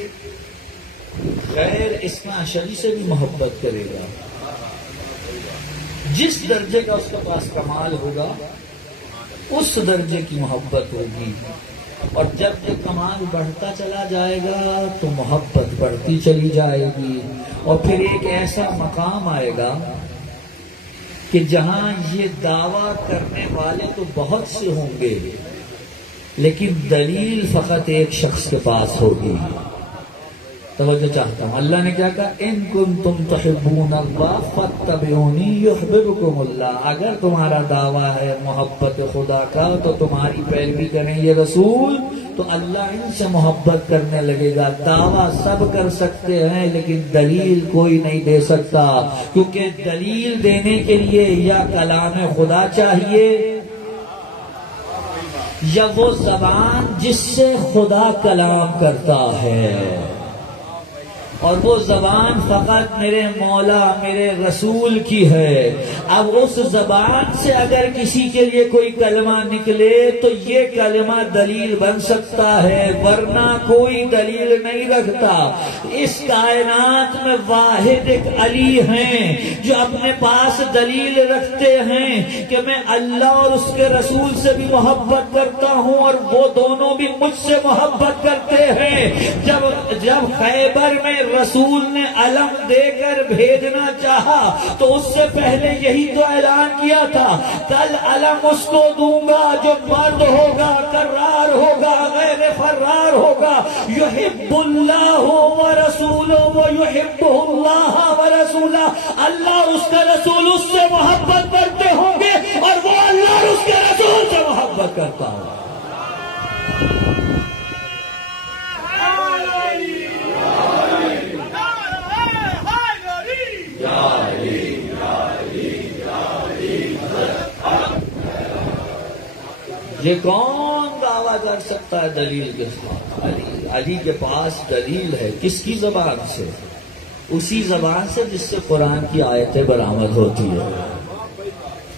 غیر اثنا عشری سے بھی محبت کرے گا۔ جس درجے کا اس کے پاس کمال ہوگا اس درجے کی محبت ہوگی۔ اور جب یہ کمال بڑھتا چلا جائے گا تو محبت بڑھتی چلی جائے گی، اور پھر ایک ایسا مقام آئے گا کہ جہاں یہ دعویٰ کرنے والے تو بہت سے ہوں گے لیکن دلیل فقط ایک شخص کے پاس ہوگی۔ توجہ چاہتا ہوں، اللہ نے کیا کہا؟ ان کنتم تحبون اللہ فاتبعونی یحببکم اللہ۔ اگر تمہارا دعویٰ ہے محبت خدا کا تو تمہاری پیروی کریں یہ رسول، تو اللہ ان سے محبت کرنے لگے گا۔ دعویٰ سب کر سکتے ہیں لیکن دلیل کوئی نہیں دے سکتا، کیونکہ دلیل دینے کے لیے یا کلام خدا چاہیے یا وہ زبان جس سے خدا کلام کرتا ہے، اور وہ زبان فقط میرے مولا میرے رسول کی ہے۔ اب اس زبان سے اگر کسی کے لیے کوئی کلمہ نکلے تو یہ کلمہ دلیل بن سکتا ہے، ورنہ کوئی دلیل نہیں رکھتا۔ اس کائنات میں واحد ایک علی ہیں جو اپنے پاس دلیل رکھتے ہیں کہ میں اللہ اور اس کے رسول سے بھی محبت کرتا ہوں اور وہ دونوں بھی مجھ سے محبت کرتے ہیں۔ جب خیبر میں رسول نے علم دے کر بھیجنا چاہا تو اس سے پہلے یہی تو اعلان کیا تھا، کل علم اس کو دوں گا جو مرد ہوگا، کرار ہوگا، غیر فرار ہوگا، یحب اللہ ورسولہ ویحبہ اللہ ورسولہ۔ اللہ اور اس کا رسول اس سے محبت کرتے ہوں گے اور وہ اللہ اور اس کے رسول سے محبت کرتا ہوگا۔ یہ کون دعویٰ کر سکتا ہے دلیل کے ساتھ؟ علی کے پاس دلیل ہے، کس کی زبان سے؟ اسی زبان سے جس سے قرآن کی آیتیں برآمد ہوتی ہے۔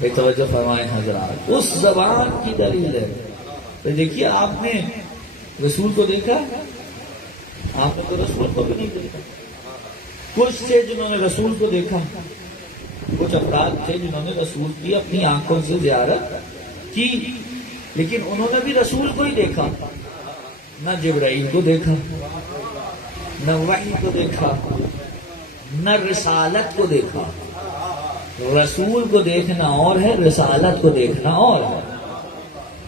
بے توجہ فرمائیں حضرات، اس زبان کی دلیل ہے۔ تو دیکھیے، آپ نے رسول کو دیکھا؟ آپ نے تو رسول کو بھی نہیں دیکھا۔ کچھ تھے جنہوں نے رسول کو دیکھا، کچھ افراد تھے جنہوں نے رسول کی اپنی آنکھوں سے زیارت کی، لیکن انہوں نے بھی رسول کو ہی دیکھا، نہ جبرائیل کو دیکھا، نہ وحی کو دیکھا، نہ رسالت کو دیکھا۔ رسول کو دیکھنا اور ہے، رسالت کو دیکھنا اور ہے۔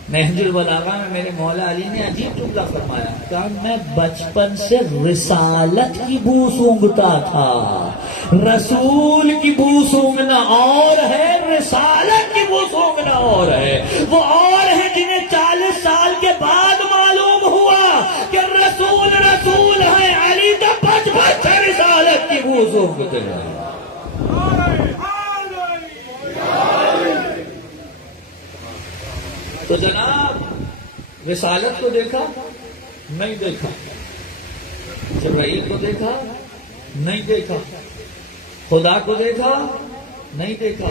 نہج البلاغہ میں میرے مولا علی نے عجیب جملہ فرمایا، کہ میں بچپن سے رسالت کی بو سونگھتا تھا۔ رسول کی بو سونگھنا اور ہے، رسالت کی بو سونگھنا اور ہے۔ وہ اور ہے جنہیں 40 سال کے بعد معلوم ہوا کہ رسول رسول ہے، علی تو بچپن سے رسالت کی بو سونگھتے ہیں۔ تو جناب، رسالت کو دیکھا؟ نہیں دیکھا۔ جبرائیل کو دیکھا؟ نہیں دیکھا۔ خدا کو دیکھا؟ نہیں دیکھا۔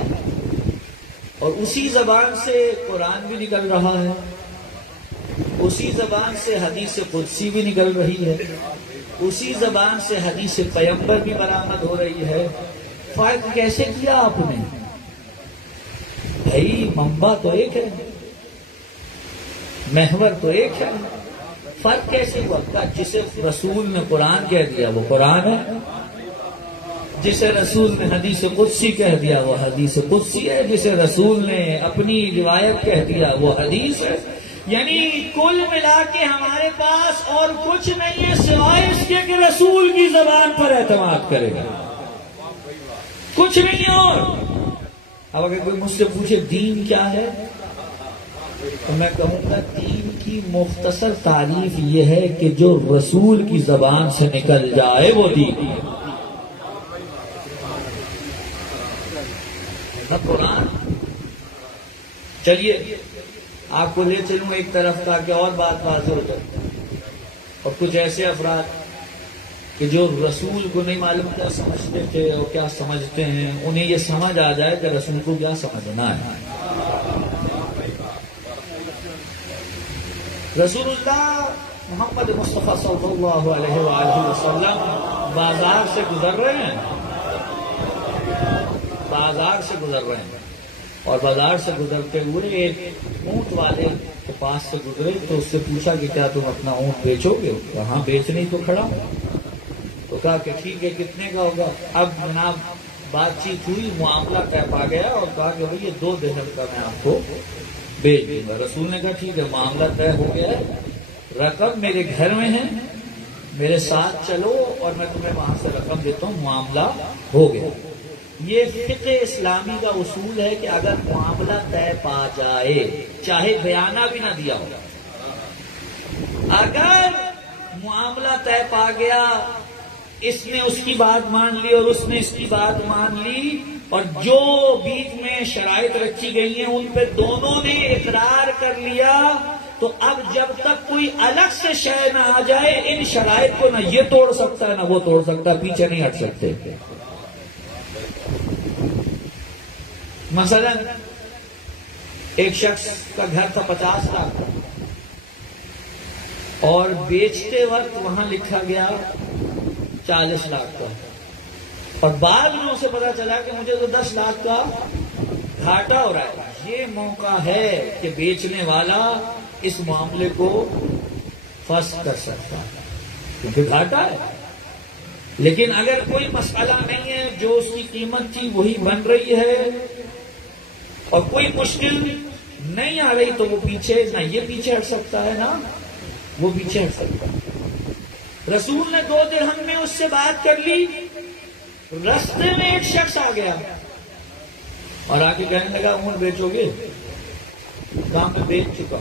اور اسی زبان سے قرآن بھی نکل رہا ہے، اسی زبان سے حدیث قدسی بھی نکل رہی ہے، اسی زبان سے حدیث پیغمبر بھی برآمد ہو رہی ہے۔ فرق کیسے کیا آپ نے؟ بھائی منبع تو ایک ہے، محور تو ایک ہے، فرق کیسے ہوا؟ جسے رسول نے قرآن کہہ دیا وہ قرآن ہے، جسے رسول نے حدیث قدسی کہہ دیا وہ حدیث قدسی ہے، جسے رسول نے اپنی روایت کہہ دیا وہ حدیث ہے۔ یعنی کل ملا کے ہمارے پاس اور کچھ نہیں ہے سوائے اس کے کہ رسول کی زبان پر اعتماد کرے گا، کچھ نہیں اور۔ اب اگر کوئی مجھ سے پوچھے دین کیا ہے تو میں کہوں گا دین کی مختصر تعریف یہ ہے کہ جو رسول کی زبان سے نکل جائے وہ دین ہے۔ قرآن چلیے آپ کو لے چلوں ایک طرف تاکہ اور بات واضح ہو جائے۔ اور کچھ ایسے افراد کہ جو رسول کو نہیں معلوم کیا سمجھتے تھے اور کیا سمجھتے ہیں، انہیں یہ سمجھ آ جائے کہ رسول کو کیا سمجھنا ہے۔ رسول اللہ محمد مصطفیٰ صلی اللہ علیہ وآلہ وسلم بازار سے گزر رہے ہیں، بازار سے گزر رہے ہیں، اور بازار سے گزرتے ہوئے ایک اونٹ والے کے پاس سے گزرے تو اس سے پوچھا کہ کیا تم اپنا اونٹ بیچو گے؟ کہاں بیچنے تو کھڑا ہوں. تو کہا کہ ٹھیک ہے، کتنے کا ہوگا؟ اب جناب بات چیت ہوئی، معاملہ طے پا گیا اور کہا کہ بھائی یہ 2 درہم کا میں آپ کو بیچ دوں گا. رسول نے کہا ٹھیک ہے، معاملہ طے ہو گیا ہے، رقم میرے گھر میں ہے، میرے ساتھ چلو اور میں تمہیں وہاں سے رقم دیتا ہوں. معاملہ ہو گیا. یہ فقہ اسلامی کا اصول ہے کہ اگر معاملہ طے پا جائے، چاہے بیانہ بھی نہ دیا ہو، اگر معاملہ طے پا گیا، اس نے اس کی بات مان لی اور اس نے اس کی بات مان لی، اور جو بیچ میں شرائط رکھی گئی ہیں ان پہ دونوں نے اقرار کر لیا، تو اب جب تک کوئی الگ سے شے نہ آ جائے، ان شرائط کو نہ یہ توڑ سکتا ہے نہ وہ توڑ سکتا، پیچھے نہیں ہٹ سکتے. مثلا ایک شخص کا گھر تھا 50 لاکھ اور بیچتے وقت وہاں لکھا گیا 40 لاکھ کا، اور بعد میں اسے پتا چلا کہ مجھے تو 10 لاکھ کا گھاٹا ہو رہا ہے. یہ موقع ہے کہ بیچنے والا اس معاملے کو فسخ کر سکتا ہے کیونکہ گھاٹا ہے. لیکن اگر کوئی مسئلہ نہیں ہے، جو اس کی قیمت تھی وہی بن رہی ہے اور کوئی مشکل نہیں آ رہی، تو وہ پیچھے نہ یہ پیچھے ہٹ سکتا ہے نہ وہ پیچھے ہٹ سکتا ہے. رسول نے 2 درہم میں اس سے بات کر لی. رستے میں ایک شخص آ گیا اور آ کے کہنے لگا اونٹ بیچو گے؟ کہاں میں بیچ چکا.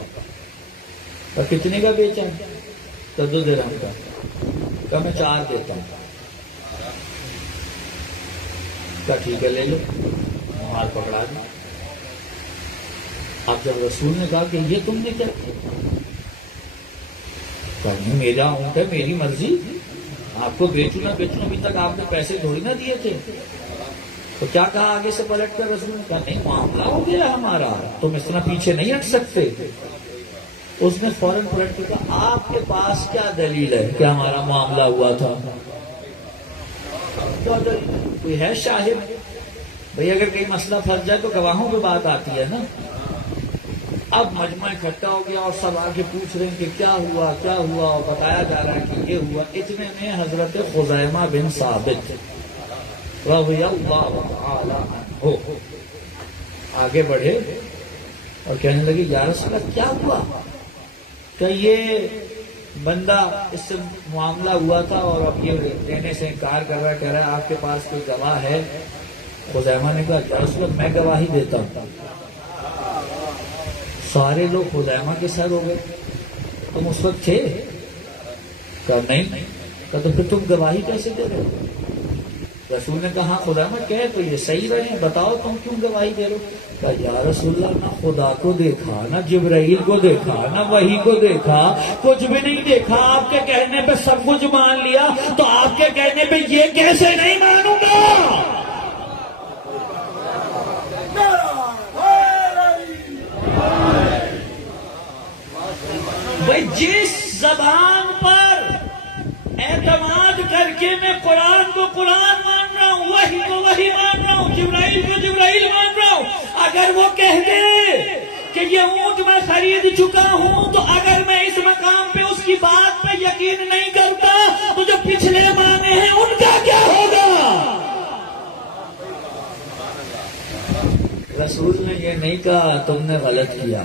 اور کتنے کا بیچا؟ تو 2 درہم کا. کہا میں 4 دیتا ہوں. کہا ٹھیک ہے لے لو. ہاتھ پکڑا دیا. اب جب رسول نے کہا کہ یہ تم نے کیا کیا؟ کہا نہیں، میرا اونٹ ہے، میری مرضی، آپ کو بیچوں نہ بیچوں، ابھی تک آپ نے پیسے تھوڑی نہ دیے تھے. تو کیا کہا آگے سے پلٹ کر رسول نے؟ کہا نہیں، معاملہ ہو گیا ہمارا، تم اس طرح پیچھے نہیں ہٹ سکتے. اس نے فوراً پلٹ کر کہا آپ کے پاس کیا دلیل ہے کہ ہمارا معاملہ ہوا تھا؟ کوئی ہے شاہد؟ بھئی اگر کوئی مسئلہ پھنس جائے تو گواہوں کی بات آتی ہے نا. اب مجمع اکٹھا ہو گیا اور سب آگے پوچھ رہے ہیں کہ کیا ہوا کیا ہوا، اور بتایا جا رہا ہے کہ یہ ہوا. اتنے میں حضرت خزیمہ بن ثابت رضی اللہ تعالی عنہ آگے بڑھے اور کہنے لگے یا رسول اللہ کیا ہوا؟ کہ یہ بندہ اس سے معاملہ ہوا تھا اور اب یہ دینے سے انکار کر رہا ہے، کہہ رہا ہے آپ کے پاس کوئی گواہ ہے؟ خزیمہ نے کہا یا رسول اللہ میں گواہی دیتا ہوں. سارے لوگ خزیمہ کے سر ہو گئے. تم اس وقت تھے؟ کہا نہیں. کہا تو پھر تم گواہی کیسے دے رہے ہو؟ رسول نے کہا ہاں خزیمہ کہے تو یہ صحیح رہے، بتاؤ تم کیوں گواہی دے رہے ہو؟ کہا یا رسول اللہ نہ خدا کو دیکھا، نہ جبرائیل کو دیکھا، نہ وحی کو دیکھا، کچھ بھی نہیں دیکھا. آپ کے کہنے پہ سب کچھ مان لیا، تو آپ کے کہنے پہ یہ کیسے نہیں مانوں گا؟ بھائی جس زبان پر اعتماد کر کے میں قرآن کو قرآن مان رہا ہوں، وحی کو وحی مان رہا ہوں، جبرائیل کو جبرائیل مان رہا ہوں، اگر وہ کہہ دے کہ یہ اونٹ میں خرید چکا ہوں، تو اگر میں اس مقام پہ اس کی بات پہ یقین نہیں کرتا تو جو پچھلے مانے ہیں ان کا کیا ہوگا؟ رسول نے یہ نہیں کہا تم نے غلط کیا.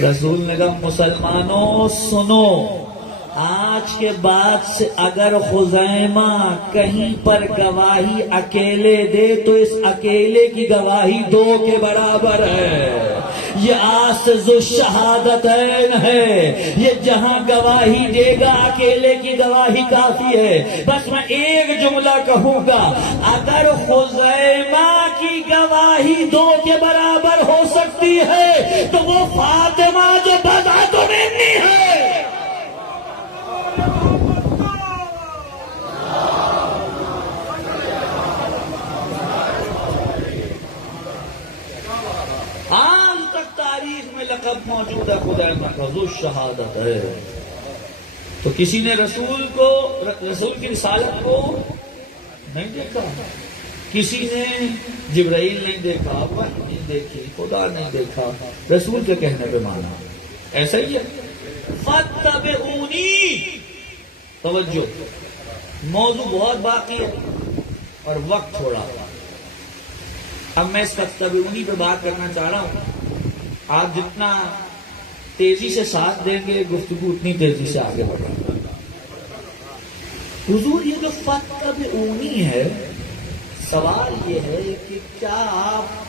رسول نے کہا مسلمانوں سنو، آج کے بعد سے اگر خزیمہ کہیں پر گواہی اکیلے دے تو اس اکیلے کی گواہی 2 کے برابر ہے. یہ آسز الشہادتین ہے، یہ جہاں گواہی دے گا اکیلے کی گواہی کافی ہے. بس میں ایک جملہ کہوں گا، اگر خزیمہ کی گواہی 2 کے برابر ہو سکتی ہے تو وہ فاطمہ جو بذات منی ہے. آج تک تاریخ میں لقب موجود ہے خزیمہ کا ذو الشہادت ہے. تو کسی نے رسول کی رسالت کو نہیں دیکھا، کسی نے جبرائیل نہیں دیکھا، وحی نہیں دیکھی، خدا نہیں دیکھا، رسول کے کہنے پہ مانا، ایسا ہی ہے۔ فاتبعونی، توجہ، موضوع بہت باقی ہے اور وقت تھوڑا۔ اب میں اس فاتبعونی پہ بات کرنا چاہ رہا ہوں۔ آپ جتنا تیزی سے ساتھ دیں گے گفتگو اتنی تیزی سے آگے بڑھے گی۔ حضور یہ جو فاتبعونی ہے، سوال یہ ہے کہ کیا آپ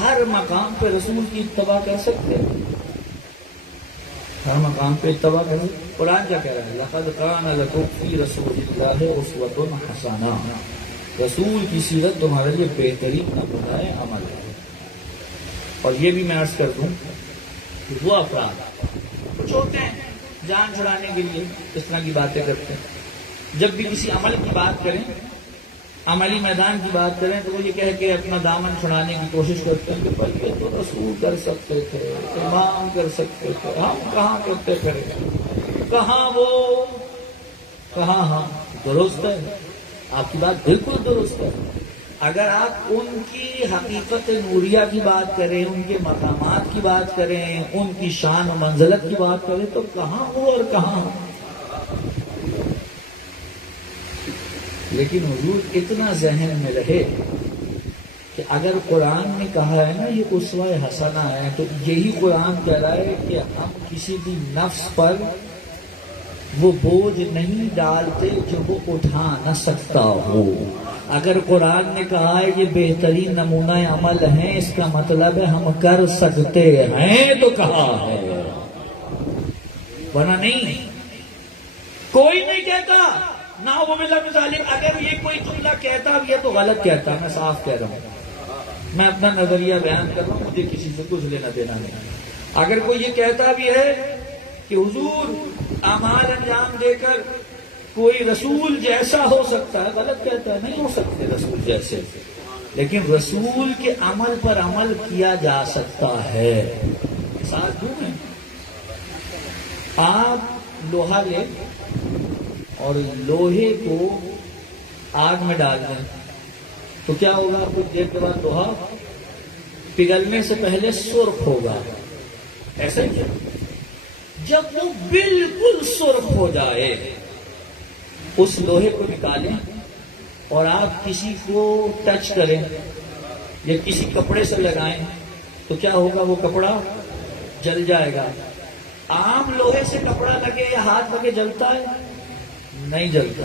ہر مقام پہ رسول کی اتباع کر سکتے ہیں؟ ہر مقام پہ اتباع کریں۔ قرآن کیا کہہ رہا ہے؟ لَقَدْ كَانَ لَكُمْ فِي رَسُولِ اللَّهِ أُسْوَةٌ حَسَنَةٌ، رسول کی سیرت تمہارے لیے بہترین نمونہ عمل ہے۔ اور یہ بھی میں عرض کر دوں کہ وہ افراد کچھ ہوتے ہیں جان چھڑانے کے لیے اس طرح کی باتیں کرتے ہیں، جب بھی کسی عمل کی بات کریں، عملی میدان کی بات کریں، تو وہ یہ کہہ کے اپنا دامن چھڑانے کی کوشش کرتے ہیں کہ پر یہ تو رسول کر سکتے تھے، امام کر سکتے تھے، ہم کہاں کرتے کریں، کہاں وہ، کہاں ہم۔ درست ہے، آپ کی بات بالکل درست ہے۔ اگر آپ ان کی حقیقت نوریہ کی بات کریں، ان کے مقامات کی بات کریں، ان کی شان و منزلت کی بات کریں، تو کہاں وہ اور کہاں ہم۔ لیکن حضور اتنا ذہن میں رہے کہ اگر قرآن نے کہا ہے نا یہ اسوہ حسنہ ہے، تو یہی قرآن کہہ رہا ہے کہ ہم کسی بھی نفس پر وہ بوجھ نہیں ڈالتے جو وہ اٹھا نہ سکتا ہو۔ اگر قرآن نے کہا ہے یہ بہترین نمونہ عمل ہیں، اس کا مطلب ہے ہم کر سکتے ہیں تو کہا ہے، ورنہ نہیں۔ کوئی نہیں کہتا نہ وہ ذالک، اگر یہ کوئی جملہ کہتا بھی ہے تو غلط کہتا، میں صاف کہہ رہا ہوں، میں اپنا نظریہ بیان کر رہا ہوں، مجھے کسی سے کچھ لینا دینا نہیں۔ اگر کوئی یہ کہتا بھی ہے کہ حضور اعمال انجام دے کر کوئی رسول جیسا ہو سکتا ہے، غلط کہتا ہے، نہیں ہو سکتے رسول جیسے، لیکن رسول کے عمل پر عمل کیا جا سکتا ہے۔ ساتھ دوں میں، آپ لوہا لیں اور لوہے کو آگ میں ڈال دیں تو کیا ہوگا؟ کچھ دیر کے بعد لوہا پگھلنے سے پہلے سرخ ہوگا، ایسا ہی ہے۔ جب وہ بالکل سرخ ہو جائے، اس لوہے کو نکالیں اور آپ کسی کو ٹچ کریں یا کسی کپڑے سے لگائیں تو کیا ہوگا؟ وہ کپڑا جل جائے گا۔ عام لوہے سے کپڑا لگے یا ہاتھ لگے جلتا ہے؟ نہیں جلتا۔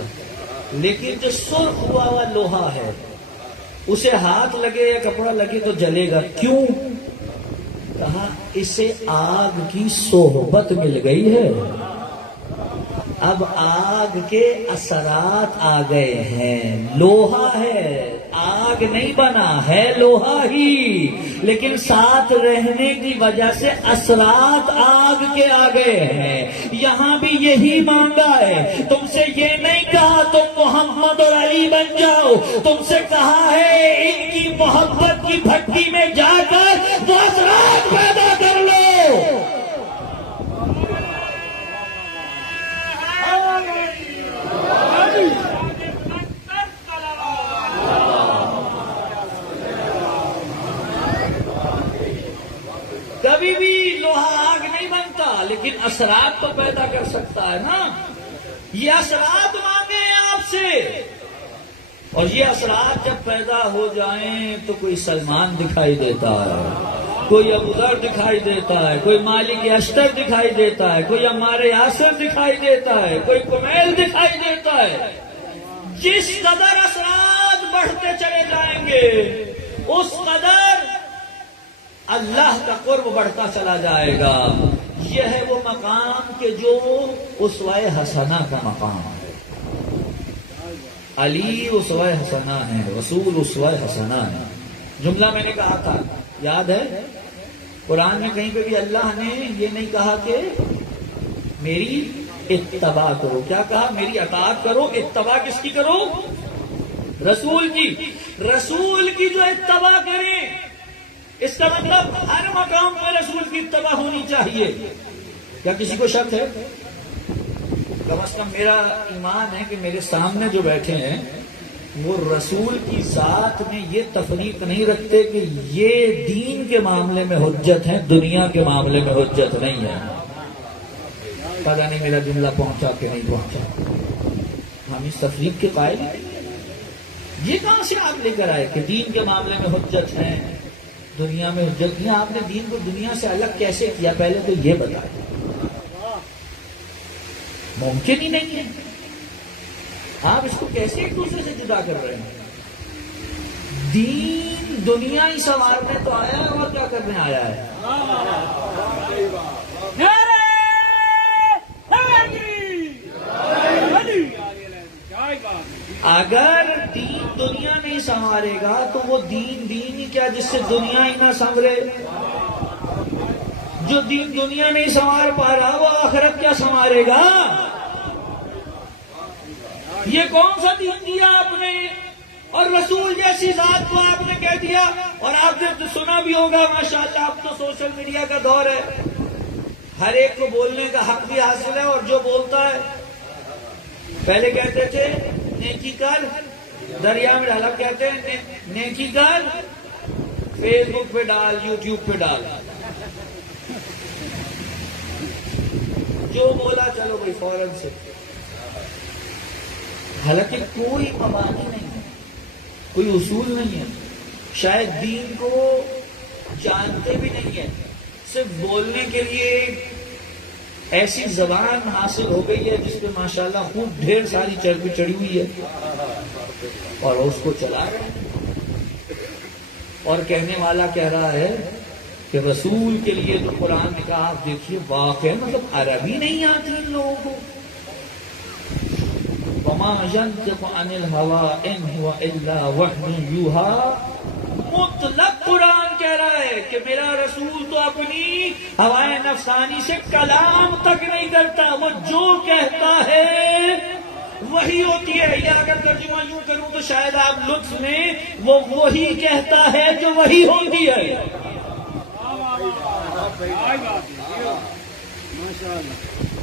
لیکن جو سرخ ہوا ہوا لوہا ہے اسے ہاتھ لگے یا کپڑا لگے تو جلے گا، کیوں؟ کہا اسے آگ کی صحبت مل گئی ہے، اب آگ کے اثرات آ گئے ہیں۔ لوہا ہے، آگ نہیں بنا ہے، لوہا ہی، لیکن ساتھ رہنے کی وجہ سے اثرات آگ کے آ گئے ہیں۔ یہاں بھی یہی مانگا ہے، تم سے یہ نہیں کہا تم محمد اور علی بن جاؤ، تم سے کہا ہے ان کی محبت کی بھٹی میں جا کر وہ اثرات پیدا کر لو۔ کبھی بھی لوہا آگ نہیں بنتا، لیکن اثرات تو پیدا کر سکتا ہے نا۔ یہ اثرات مانگے ہیں آپ سے، اور یہ اثرات جب پیدا ہو جائیں تو کوئی سلمان دکھائی دیتا ہے، کوئی ابو ذر دکھائی دیتا ہے، کوئی مالک اشتر دکھائی دیتا ہے، کوئی عمار یاسر دکھائی دیتا ہے، کوئی کمیل دکھائی دیتا ہے۔ جس قدر اثرات بڑھتے چلے جائیں گے اس قدر اللہ کا قرب بڑھتا چلا جائے گا۔ یہ ہے وہ مقام کہ جو اسوہ حسنہ کا مقام ہے۔ علی اسوہ حسنہ ہے، رسول اسوہ حسنہ ہے۔ جملہ میں نے کہا تھا، یاد ہے؟ قرآن میں کہیں پہ بھی اللہ نے یہ نہیں کہا کہ میری اتباع کرو، کیا کہا؟ میری اطاعت کرو۔ اتباع کس کی کرو؟ رسول کی۔ رسول کی جو اتباع کریں، اس کا مطلب ہر مقام پر رسول کی اتباع ہونی چاہیے۔ کیا کسی کو شک ہے؟ کم از کم میرا ایمان ہے کہ میرے سامنے جو بیٹھے ہیں وہ رسول کی ذات میں یہ تفریق نہیں رکھتے کہ یہ دین کے معاملے میں حجت ہیں، دنیا کے معاملے میں حجت نہیں ہے۔ پتہ نہیں میرا جملہ پہنچا کہ نہیں پہنچا، ہم اس تفریق کے قائل ہیں۔ یہ کہاں سے آپ لے کر آئے کہ دین کے معاملے میں حجت ہیں، دنیا میں حجت نہیں؟ آپ نے دین کو دنیا سے الگ کیسے کیا؟ پہلے تو یہ بتائیں، ممکن ہی نہیں ہے۔ آپ اس کو کیسے ایک دوسرے سے جدا کر رہے ہیں؟ دین دنیا ہی سنوارنے تو آیا ہے، اور کیا کرنے آیا ہے؟ اگر دین دنیا نہیں سنوارے گا تو وہ دین ہی کیا جس سے دنیا ہی نہ سنورے؟ جو دین دنیا نہیں سنوار پا رہا وہ آخرت کیا سنوارے گا؟ یہ کون سا دین دیا آپ نے؟ اور رسول جیسی ذات کو آپ نے کہہ دیا۔ اور آپ نے تو سنا بھی ہوگا ماشاءاللہ، اب تو سوشل میڈیا کا دور ہے، ہر ایک کو بولنے کا حق بھی حاصل ہے، اور جو بولتا ہے، پہلے کہتے تھے نیکی کر دریا میں ڈال، اب کہتے ہیں نیکی کر فیس بک پہ ڈال، یوٹیوب پہ ڈال، جو بولا چلو بھائی فوراً سے۔ حالانکہ کوئی مبانی نہیں ہے، کوئی اصول نہیں ہے، شاید دین کو جانتے بھی نہیں ہیں، صرف بولنے کے لیے ایسی زبان حاصل ہو گئی ہے جس پہ ماشاءاللہ خوب ڈھیر ساری چربی چڑھی ہوئی ہے، اور اس کو چلا رہے ہیں۔ اور کہنے والا کہہ رہا ہے کہ رسول کے لیے تو قرآن نے کہا، آپ دیکھیے واقعی مطلب عربی نہیں آتی ان لوگوں کو۔ وَمَا يَنطِقُ عَنِ الْهَوَىٰ إِنْ هُوَ إِلَّا وَحْيٌ يُوحَىٰ۔ مطلق قرآن کہہ رہا ہے کہ میرا رسول تو اپنی ہوائے نفسانی سے کلام تک نہیں کرتا، وہ جو کہتا ہے وہی ہوتی ہے۔ یا اگر ترجمہ یوں کروں تو شاید آپ لطف میں، وہ وہی کہتا ہے جو وہی ہوتی ہے۔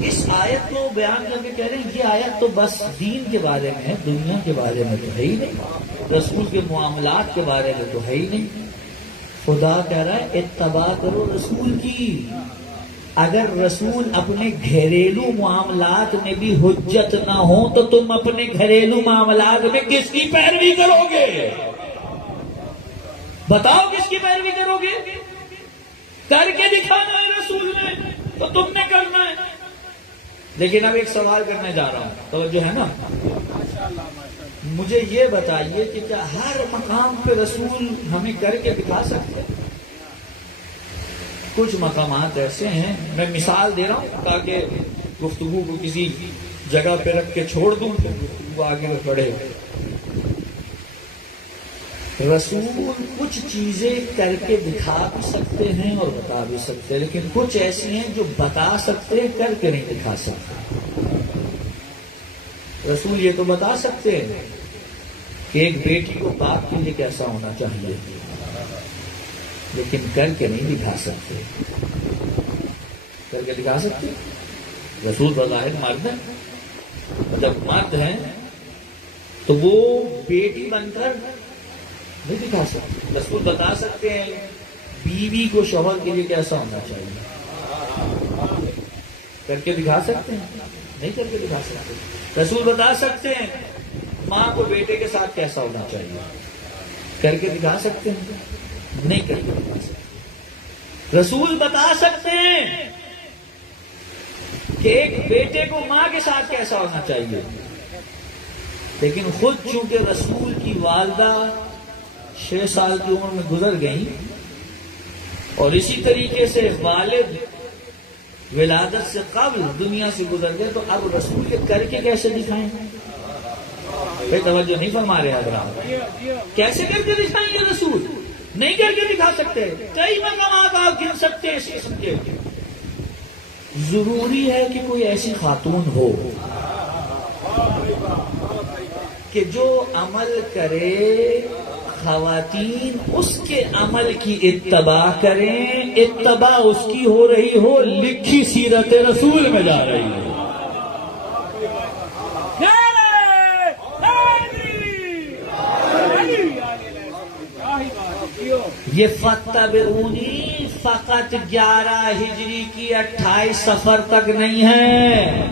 اس آیت کو بیان کر کے کہہ رہے ہیں یہ آیت تو بس دین کے بارے میں ہے، دنیا کے بارے میں تو ہے ہی نہیں، رسول کے معاملات کے بارے میں تو ہے ہی نہیں۔ خدا کہہ رہا ہے اتباع کرو رسول کی۔ اگر رسول اپنے گھریلو معاملات میں بھی حجت نہ ہو تو تم اپنے گھریلو معاملات میں کس کی پیروی کرو گے؟ بتاؤ کس کی پیروی کرو گے؟ کر کے دکھانا ہے رسول نے تو تم نے کرنا ہے۔ لیکن اب ایک سوال کرنے جا رہا ہوں، توجہ ہے نا؟ مجھے یہ بتائیے کہ کیا ہر مقام پہ رسول ہمیں کر کے دکھا سکتے ہیں؟ کچھ مقامات ایسے ہیں، میں مثال دے رہا ہوں تاکہ گفتگو کو کسی جگہ پہ رکھ کے چھوڑ دوں تو گفتگو آگے میں بڑھے۔ رسول کچھ چیزیں کر کے دکھا بھی سکتے ہیں اور بتا بھی سکتے ہیں، لیکن کچھ ایسی ہیں جو بتا سکتے ہیں، کر کے نہیں دکھا سکتے۔ رسول یہ تو بتا سکتے ہیں کہ ایک بیٹی کو باپ کے لیے کیسا ہونا چاہیے، لیکن کر کے نہیں دکھا سکتے۔ کر کے دکھا سکتے رسول بظاہر مرد ہیں، جب مرد ہیں تو وہ بیٹی بن کر نہیں دکھا سکتے۔ رسول بتا سکتے ہیں بیوی کو شوہر کے لیے کیسا ہونا چاہیے، کر کے دکھا سکتے ہیں؟ نہیں کر کے دکھا سکتے۔ رسول بتا سکتے ہیں ماں کو بیٹے کے ساتھ کیسا ہونا چاہیے، کر کے دکھا سکتے ہیں؟ نہیں کر کے دکھا سکتے۔ رسول بتا سکتے ہیں کہ ایک بیٹے کو ماں کے ساتھ کیسا ہونا چاہیے، لیکن خود چونکہ رسول کی والدہ 6 سال کی عمر میں گزر گئی اور اسی طریقے سے والد ولادت سے قبل دنیا سے گزر گئے، تو اب رسول کے کر کے کیسے دکھائیں؟ بھائی توجہ نہیں فرما رہے حضرات، کیسے کر کے دکھائیں گے؟ رسول نہیں کر کے دکھا سکتے۔ کئی مقامات آپ گن سکتے ہیں اس قسم کے۔ ضروری ہے کہ کوئی ایسی خاتون ہو کہ جو عمل کرے خواتین اس کے عمل کی اتباع کریں، اتباع اس کی ہو رہی ہو، لکھی سیرت رسول میں جا رہی ہے۔ یہ فتبعونی فقط 11 ہجری کی 28 سفر تک نہیں ہے،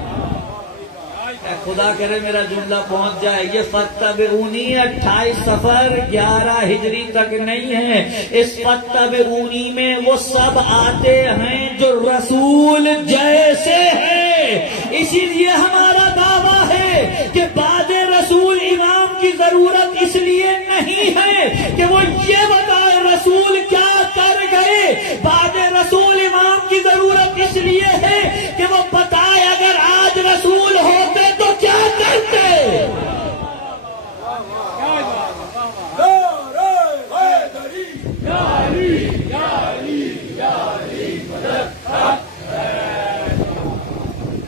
خدا کرے میرا جملہ پہنچ جائے، یہ فتبعونی 28 سفر 11 ہجری تک نہیں ہے، اس فتبعونی میں وہ سب آتے ہیں جو رسول جیسے ہیں، اسی لیے ہمارا دعویٰ ہے کہ بعد رسول امام کی ضرورت اس لیے نہیں ہے کہ وہ یہ بتائے رسول کیا کر گئے، بعد رسول امام کی ضرورت اس لیے ہے کہ وہ بتائے اگر آج رسول ہوتے تو کیا کرتے۔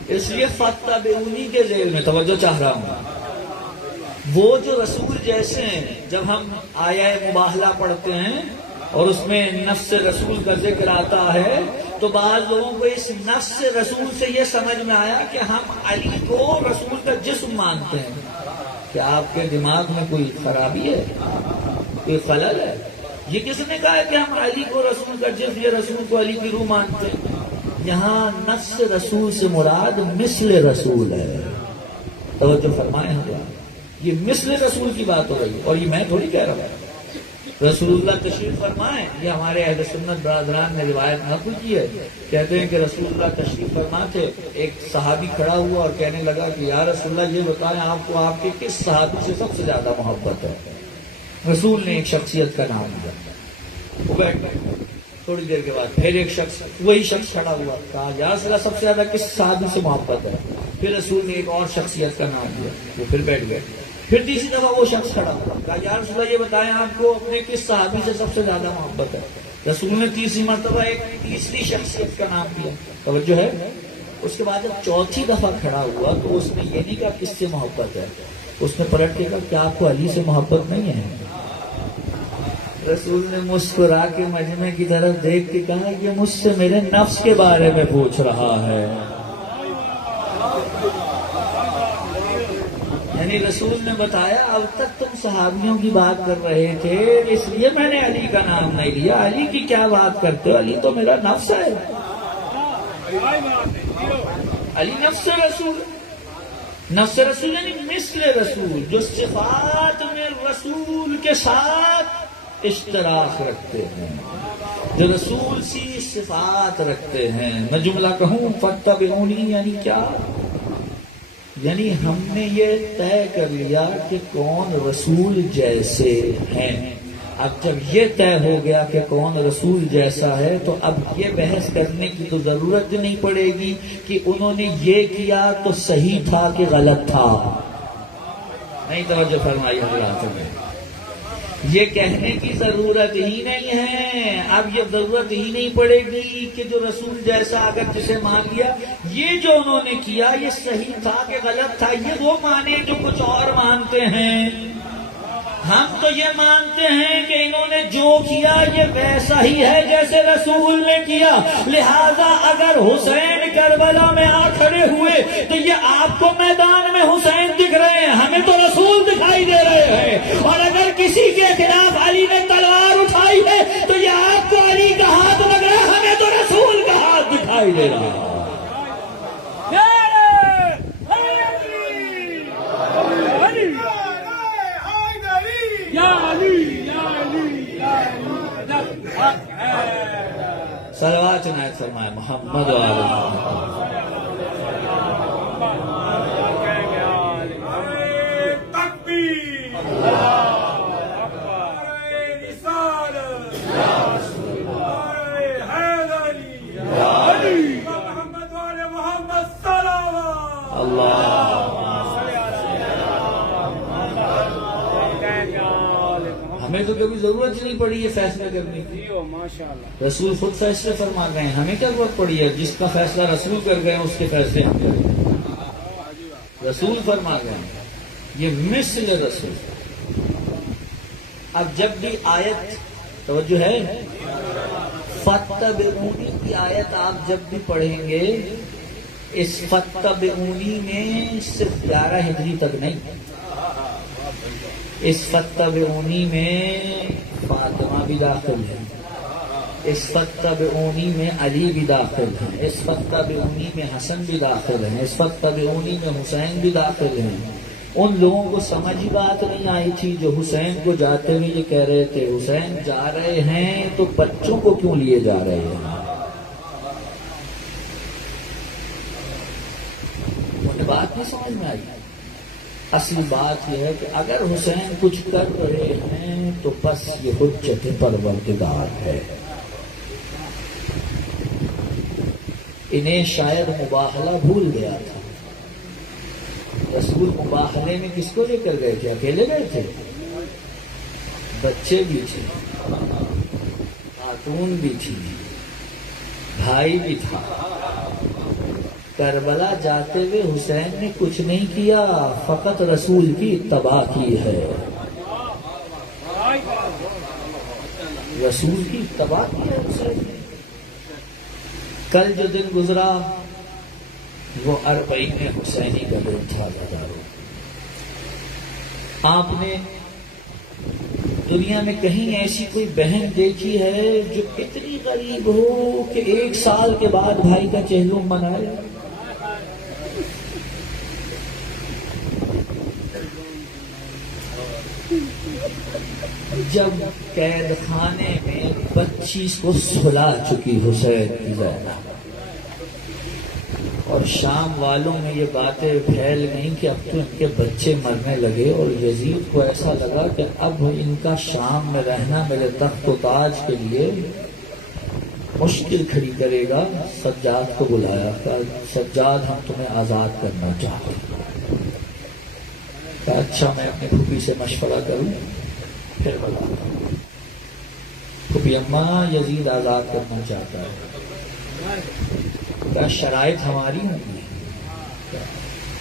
اس لیے فتبعونی کے ذیل میں توجہ چاہ رہا ہوں، وہ جو رسول جیسے ہیں، جب ہم آیہ مباہلہ پڑھتے ہیں اور اس میں نفس رسول کا ذکر آتا ہے تو بعض لوگوں کو اس نفس رسول سے یہ سمجھ میں آیا کہ ہم علی کو رسول کا جسم مانتے ہیں۔ کیا آپ کے دماغ میں کوئی خرابی ہے، کوئی خلل ہے؟ یہ کس نے کہا ہے کہ ہم علی کو رسول کا جسم یا رسول کو علی کی روح مانتے ہیں؟ یہاں نفس رسول سے مراد مثل رسول ہے، توجہ فرمائیں حضرات، یہ مثل رسول کی بات ہو رہی ہے، اور یہ میں تھوڑی کہہ رہا ہوں۔ رسول اللہ تشریف فرمائیں، یہ ہمارے اہل سنت برادران نے روایت نقل کی ہے، کہتے ہیں کہ رسول اللہ تشریف فرما تھے، ایک صحابی کھڑا ہوا اور کہنے لگا کہ یا رسول اللہ یہ بتائیں آپ کو آپ کے کس صحابی سے سب سے زیادہ محبت ہے؟ رسول نے ایک شخصیت کا نام لیا، وہ بیٹھ گئے، تھوڑی دیر کے بعد پھر ایک شخص، وہی شخص کھڑا ہوا، کہا یا رسول اللہ سب سے زیادہ کس صحابی سے محبت ہے؟ پھر رسول نے ایک اور شخصیت کا نام لیا، وہ پھر بیٹھ گئے، پھر تیسری دفعہ وہ شخص کھڑا ہوا، کہا یا رسول اللہ یہ بتائیں آپ کو اپنے کس صحابی سے سب سے زیادہ محبت ہے؟ رسول نے تیسری مرتبہ ایک تیسری شخصیت کا نام دیا، توجہ ہے۔ اس کے بعد جب چوتھی دفعہ کھڑا ہوا تو اس نے یہ نہیں کہا کس سے محبت ہے، اس نے پلٹ کے کہا کیا آپ کو علی سے محبت نہیں ہے؟ رسول نے مسکرا کے مجمع کی طرف دیکھ کے کہا یہ مجھ سے میرے نفس کے بارے میں پوچھ رہا ہے۔ یعنی رسول نے بتایا اب تک تم صحابیوں کی بات کر رہے تھے اس لیے میں نے علی کا نام نہیں لیا، علی کی کیا بات کرتے ہو، علی تو میرا نفس ہے، علی نفس رسول، نفس رسول یعنی مثل رسول، جو صفات میں رسول کے ساتھ اشتراک رکھتے ہیں، جو رسول سی صفات رکھتے ہیں۔ میں جملہ کہوں فتبعونی یعنی کیا؟ یعنی ہم نے یہ طے کر لیا کہ کون رسول جیسے ہیں۔ اب جب یہ طے ہو گیا کہ کون رسول جیسا ہے تو اب یہ بحث کرنے کی تو ضرورت نہیں پڑے گی کہ انہوں نے یہ کیا تو صحیح تھا کہ غلط تھا، نہیں توجہ فرمائی حضرات نے، یہ کہنے کی ضرورت ہی نہیں ہے، اب یہ ضرورت ہی نہیں پڑے گی کہ جو رسول جیسا اگر جسے مان لیا یہ جو انہوں نے کیا یہ صحیح تھا کہ غلط تھا، یہ وہ مانے جو کچھ اور مانتے ہیں۔ ہم تو یہ مانتے ہیں کہ انہوں نے جو کیا یہ ویسا ہی ہے جیسے رسول نے کیا، لہذا اگر حسین کربلا میں آ کھڑے ہوئے تو یہ آپ کو میدان میں حسین دکھ رہے ہیں، ہمیں تو رسول دکھائی دے رہے ہیں، اور اگر کسی کے خلاف علی نے تلوار اٹھائی ہے تو یہ آپ کو علی کا ہاتھ لگ رہا ہے، ہمیں تو رسول کا ہاتھ دکھائی دے رہا ہے۔ صلوات عنایت فرمائے محمد و آل محمد۔ ہمیں تو کبھی ضرورت ہی نہیں پڑی یہ فیصلہ کرنے کی، رسول خود فیصلے فرما گئے ہیں، ہمیں کیا ضرورت پڑی ہے؟ جس کا فیصلہ رسول کر گئے ہیں اس کے فیصلے ہم کریں، رسول فرما گئے ہیں، یہ مثل رسول۔ اب جب بھی آیت توجہ ہے فتبعونی کی آیت آپ جب بھی پڑھیں گے، اس فتبعونی میں صرف 11 ہجری تک نہیں، اس فتبعونی میں فاطمہ بھی داخل ہے، اس فتبعونی میں علی بھی داخل ہے، اس فتبعونی میں حسن بھی داخل ہے، اس فتبعونی میں حسین بھی داخل ہیں۔ ان لوگوں کو سمجھ ہی بات نہیں آئی تھی جو حسین کو جاتے ہوئے یہ کہہ رہے تھے حسین جا رہے ہیں تو بچوں کو کیوں لیے جا رہے ہیں؟ انہیں بات نہیں سمجھ میں آئی۔ اصل بات یہ ہے کہ اگر حسین کچھ کر رہے ہیں تو بس یہ حجت پروردگار ہے۔ انہیں شاید مباہلہ بھول گیا تھا۔ رسول مباہلے میں کس کو لے کر گئے تھے؟ اکیلے گئے تھے؟ بچے بھی تھے، خاتون بھی تھی، بھائی بھی تھا۔ کربلا جاتے ہوئے حسین نے کچھ نہیں کیا، فقط رسول کی اتباع کی ہے، رسول کی اتباع کی ہے حسین نے۔ کل جو دن گزرا وہ اربعین حسینی کا دن تھا۔ آپ نے دنیا میں کہیں ایسی کوئی بہن دیکھی ہے جو اتنی غریب ہو کہ 1 سال کے بعد بھائی کا چہلم منائے؟ جب قید خانے میں بچی کو سلا چکی حسین کی زینب، اور شام والوں میں یہ باتیں پھیل گئیں کہ اب تو ان کے بچے مرنے لگے، اور یزید کو ایسا لگا کہ اب ان کا شام میں رہنا میرے تخت و تاج کے لیے مشکل کھڑی کرے گا۔ سجاد کو بلایا کہ سجاد ہم تمہیں آزاد کرنا چاہتے ہیں۔ کہ اچھا میں اپنی پھوپھی سے مشورہ کروں پھر بتاتا ہوں۔ پھوپھی اماں یزید آزاد کرنا چاہتا ہے، کیا شرائط ہماری ہوں گی؟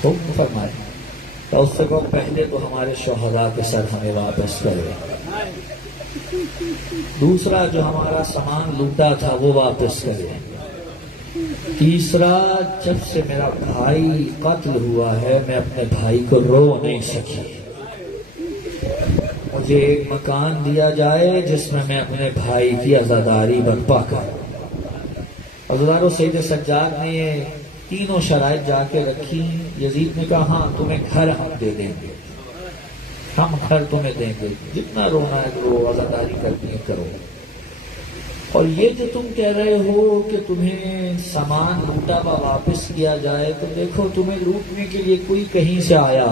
حکم فرمائے تو اس سے پہلے تو ہمارے شہداء کے سر ہمیں واپس کرے، دوسرا جو ہمارا سامان لوٹا تھا وہ واپس کرے، تیسرا جب سے میرا بھائی قتل ہوا ہے میں اپنے بھائی کو رو نہیں سکی، مجھے ایک مکان دیا جائے جس میں اپنے بھائی کی عزاداری برپا کروں۔ عزادارو سید سجاد نے یہ تینوں شرائط جا کے رکھی۔ یزید نے کہا ہاں تمہیں گھر ہم دے دیں گے، ہم گھر تمہیں دیں گے، جتنا رونا ہے رو، عزاداری کرنی ہے کرو۔ اور یہ جو تم کہہ رہے ہو کہ تمہیں سامان لوٹا ہوا واپس کیا جائے، تو دیکھو تمہیں لوٹنے کے لیے کوئی کہیں سے آیا،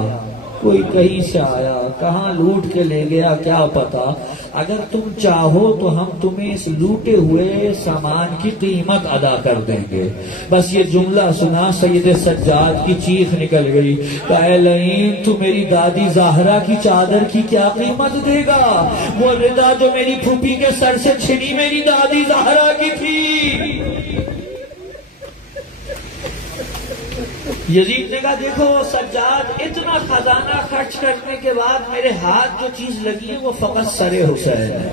کوئی کہیں سے آیا، کہاں لوٹ کے لے گیا کیا پتا۔ اگر تم چاہو تو ہم تمہیں اس لوٹے ہوئے سامان کی قیمت ادا کر دیں گے۔ بس یہ جملہ سنا سید سجاد کی چیخ نکل گئی کہ اے لعین تو میری دادی زہرا کی چادر کی کیا قیمت دے گا؟ وہ ردا جو میری پھوپھی کے سر سے چھنی میری دادی زہرا کی تھی۔ یزید نے کہا دیکھو سجاد اتنا خزانہ خرچ کرنے کے بعد میرے ہاتھ جو چیز لگی ہے وہ فقط سر حسین ہے،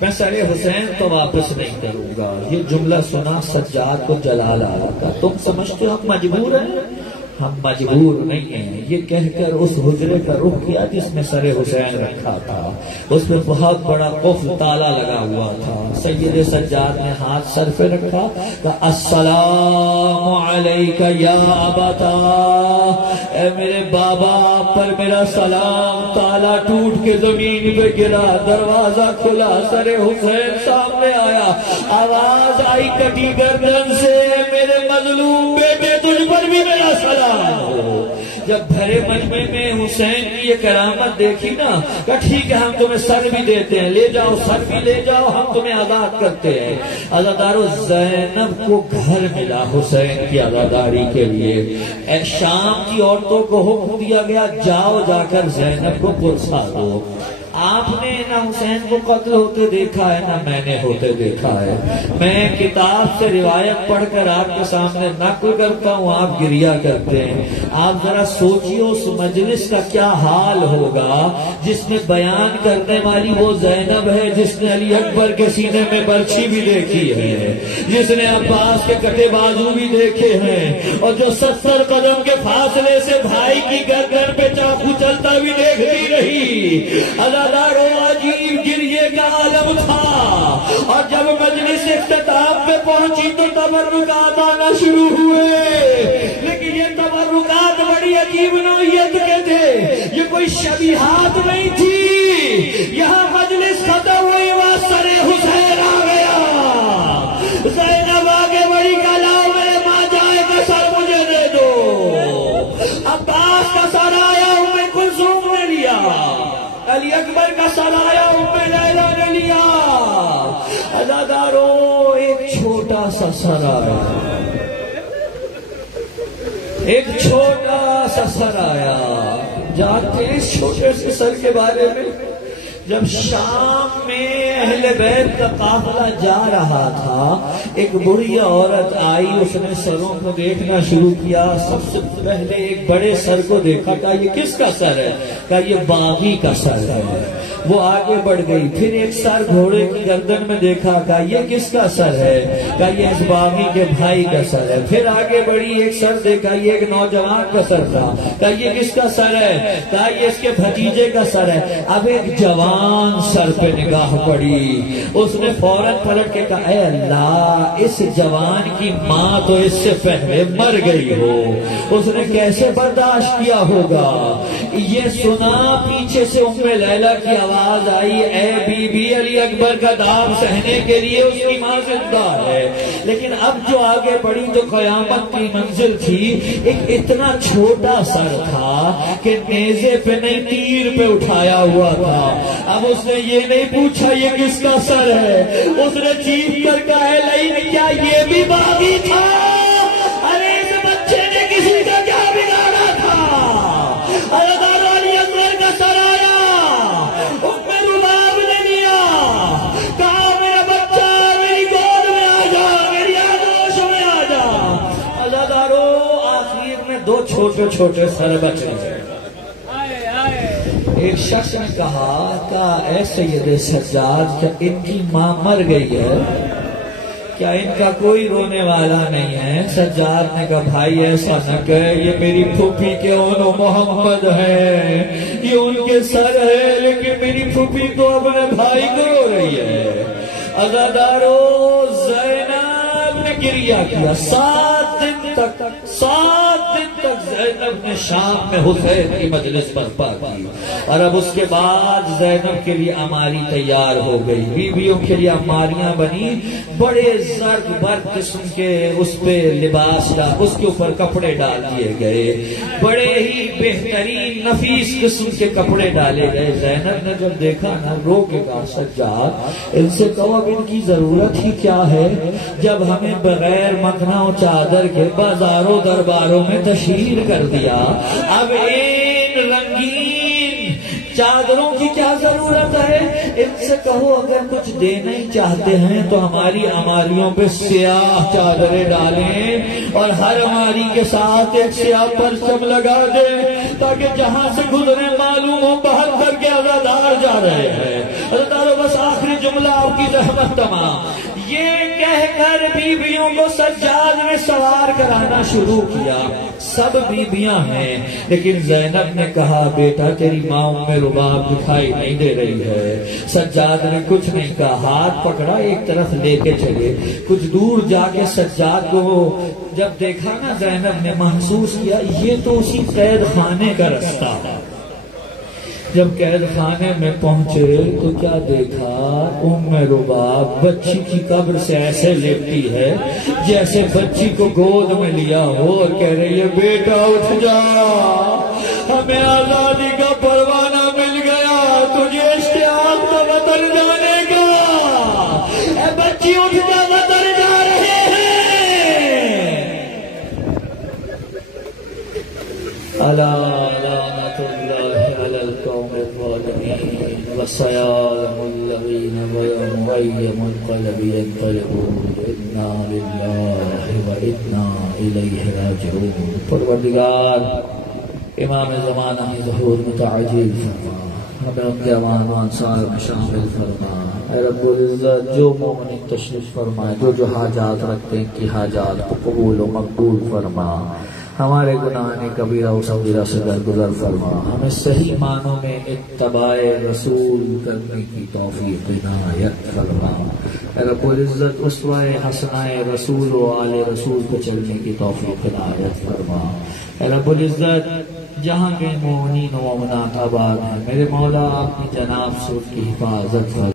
میں سر حسین تو واپس نہیں کروں گا۔ یہ جملہ سنا سجاد کو جلال آ رہا تھا۔ تم سمجھتے ہو ہم مجبور ہیں؟ ہم مجبور نہیں ہیں، یہ کہہ کر اس حجرے پر رخ کیا جس میں سر حسین رکھا تھا، اس میں بہت بڑا قفل تالا لگا ہوا تھا۔ سید سجاد نے ہاتھ سر پہ رکھا کہ السلام علیک یا ابتا، اے میرے بابا پر میرا سلام۔ تالا ٹوٹ کے زمین پہ گرا، دروازہ کھلا، سر حسین سامنے آیا، آواز آئی کٹی گردن سے میرے مظلوم بیٹے تجھ پر بھی میرا سلام۔ جب بھرے مجمع میں حسین کی یہ کرامت دیکھی نا کہ ٹھیک ہے ہم تمہیں سر بھی دیتے ہیں، لے جاؤ سر بھی لے جاؤ، ہم تمہیں آزاد کرتے ہیں۔ عزادارو زینب کو گھر ملا حسین کی عزاداری کے لیے۔ شام کی عورتوں کو حکم دیا گیا جاؤ جا کر زینب کو پرسا دو۔ آپ نے نہ حسین کو قتل ہوتے دیکھا ہے نہ میں نے ہوتے دیکھا ہے، میں کتاب سے روایت پڑھ کر آپ کے سامنے نقل کرتا ہوں، آپ گریا کرتے ہیں۔ آپ ذرا سوچیے اس مجلس کا کیا حال ہوگا جس میں بیان کرنے والی وہ زینب ہے جس نے علی اکبر کے سینے میں برچھی بھی دیکھی ہے، جس نے عباس کے کٹے بازو بھی دیکھے ہیں، اور جو 70 قدم کے فاصلے سے بھائی کی گردن پہ چاقو چلتا بھی دیکھتی رہی۔ عزادارو عجیب گری اور جب مجلس اختتام پہ پہنچی تو تبرکات آنا شروع ہوئے، لیکن یہ تبرکات بڑی عجیب نوعیت کے تھے، یہ کوئی شبیہات نہیں تھی۔ یہاں مجلس ختم ہوئی، وہاں سر حسین آ گیا، زینب آگے بڑی کا لاؤ میرے ماں جائے کا سر مجھے دے دو، عباس کا سر آیا ام کلثوم نے لیا، علی اکبر کا سر آیا ام لیلا نے لیا، عزاداروں ایک چھوٹا سا سر آیا، ایک چھوٹا سا سر آیا۔ جانتے ہیں اس چھوٹے سے سر کے بارے میں؟ جب شام میں اہل بیت کا قافلہ جا رہا تھا، ایک بڑی عورت آئی، اس نے سروں کو دیکھنا شروع کیا، سب سے پہلے ایک بڑے سر کو دیکھا، کہا یہ کس کا سر ہے؟ کہا یہ باغی کا سر ہے۔ وہ آگے بڑھ گئی، پھر ایک سر گھوڑے کی گردن میں دیکھا، کہا یہ کس کا سر ہے؟ کہا یہ اس باغی کے بھائی کا سر ہے۔ پھر آگے بڑھی، ایک سر دیکھا، یہ ایک نوجوان کا سر تھا، کہا یہ کس کا سر ہے؟ کہا یہ اس کے بھتیجے کا سر ہے۔ اب ایک جوان سر پہ نگاہ پڑی، اس نے فوراً پلٹ کے کہا اے اللہ، اس جوان کی ماں تو اس سے پہلے مر گئی ہو، اس نے کیسے برداشت کیا ہوگا؟ یہ سنا پیچھے سے ام لیلا کی آواز آئی، اے بی بی علی اکبر کا دام سہنے کے لیے اس کی ماں زندہ ہے۔ لیکن اب جو آگے بڑھی تو قیامت کی منزل تھی، ایک اتنا چھوٹا سر تھا کہ نیزے پہ نہیں تیر پہ اٹھایا ہوا تھا۔ اب اس نے یہ نہیں پوچھا یہ کس کا سر ہے، اس نے چیخ کر کہا ہے لئی کیا یہ بھی باغی تھا؟ ارے اس بچے نے کسی کا کیا بگاڑا تھا؟ علی اکبر کا سر آیا، ام رباب نے لیا، کہا میرا بچہ میری گود میں آ جا، میری آغوش میں آ جا۔ عزادارو آخر میں دو چھوٹے چھوٹے سر بچ گئے۔ ایک شخص نے کہا اے سید سجاد، کیا ان کی ماں مر گئی ہے؟ کیا ان کا کوئی رونے والا نہیں ہے؟ سجاد نے کہا بھائی ایسا نہ کہے، یہ میری پھوپھی کے اون محمد ہے، یہ ان کے سر ہے، لیکن میری پھوپھی تو اپنے بھائی کو رو رہی ہے۔ عزادارو زینب نے گریہ کیا، 7 دن تک زینب نے شام میں حسین کی مجلس برپا کی، اور اب اس کے بعد زینب کے لیے اماری تیار ہو گئی، بیویوں کے لیے اماریاں بنی، بڑے زرد برد قسم کے اس پہ لباس اس کے اوپر کپڑے ڈال دیے گئے، بڑے ہی بہترین نفیس قسم کے کپڑے ڈالے گئے۔ زینب نے جب دیکھا نا، رو کے کہا سجاد ان سے کہو اب ان کی ضرورت ہی کیا ہے، جب ہمیں بغیر مکھنا و چادر کے بازاروں درباروں میں تشہیر کر دیا، اب ان رنگین چادروں کی کیا ضرورت ہے؟ ان سے کہو اگر کچھ دینا ہی چاہتے ہیں تو ہماری اماریوں پہ سیاہ چادریں ڈالیں، اور ہر اماری کے ساتھ ایک سیاہ پرچم لگا دیں، تاکہ جہاں سے گزرے معلوم ہو 72 کے عزادار جا رہے ہیں۔ عزاداروں بس آخری جملہ آپ کی زحمت تمام، یہ کہہ کر بیویوں کو سجاد نے سوار کرانا شروع کیا۔ سب بیویاں ہیں، لیکن زینب نے کہا بیٹا تیری ماں ام رباب دکھائی نہیں دے رہی ہے۔ سجاد نے کچھ نہیں کہا، ہاتھ پکڑا ایک طرف لے کے چلے، کچھ دور جا کے سجاد کو جب دیکھا نا، زینب نے محسوس کیا یہ تو اسی قید خانے کا رستہ ہے۔ جب قید خانے میں پہنچے تو کیا دیکھا، ام رباب بچی کی قبر سے ایسے لیٹی ہے جیسے بچی کو گود میں لیا ہو، اور کہہ رہی ہے بیٹا اٹھ جا، ہمیں آزادی کا پروانہ مل گیا، تجھے اشتیاق تو وطن جانے کا، اے بچی اٹھ جا، وطن جا رہے ہیں۔ وسيعلم الذين ظلموا أي منقلب ينقلبون إنا لله وإنا إليه راجعون۔ پروردگار امام زمانہ ظہور متعجل فرما، ہمیں ان کے امان و انصار میں شامل فرما۔ اے رب العزت جو مومنین تشریف فرمائے، جو حاجات رکھتے ہیں ان کی حاجات کو قبول و مقبول فرما۔ ہمارے گناہ کبیرہ و صغیرہ سے درگزر فرما، ہمیں صحیح معنوں میں اتباع رسول کرنے کی توفیق عنایت فرما۔ اے رب العزت اسوہ حسنہ رسول و آل رسول کو چلنے کی توفیق عنایت فرما۔ اے رب العزت جہاں کے مومنین و مومنات آباد ہیں، میرے مولا اپنی جناب سے اس کی حفاظت فرما۔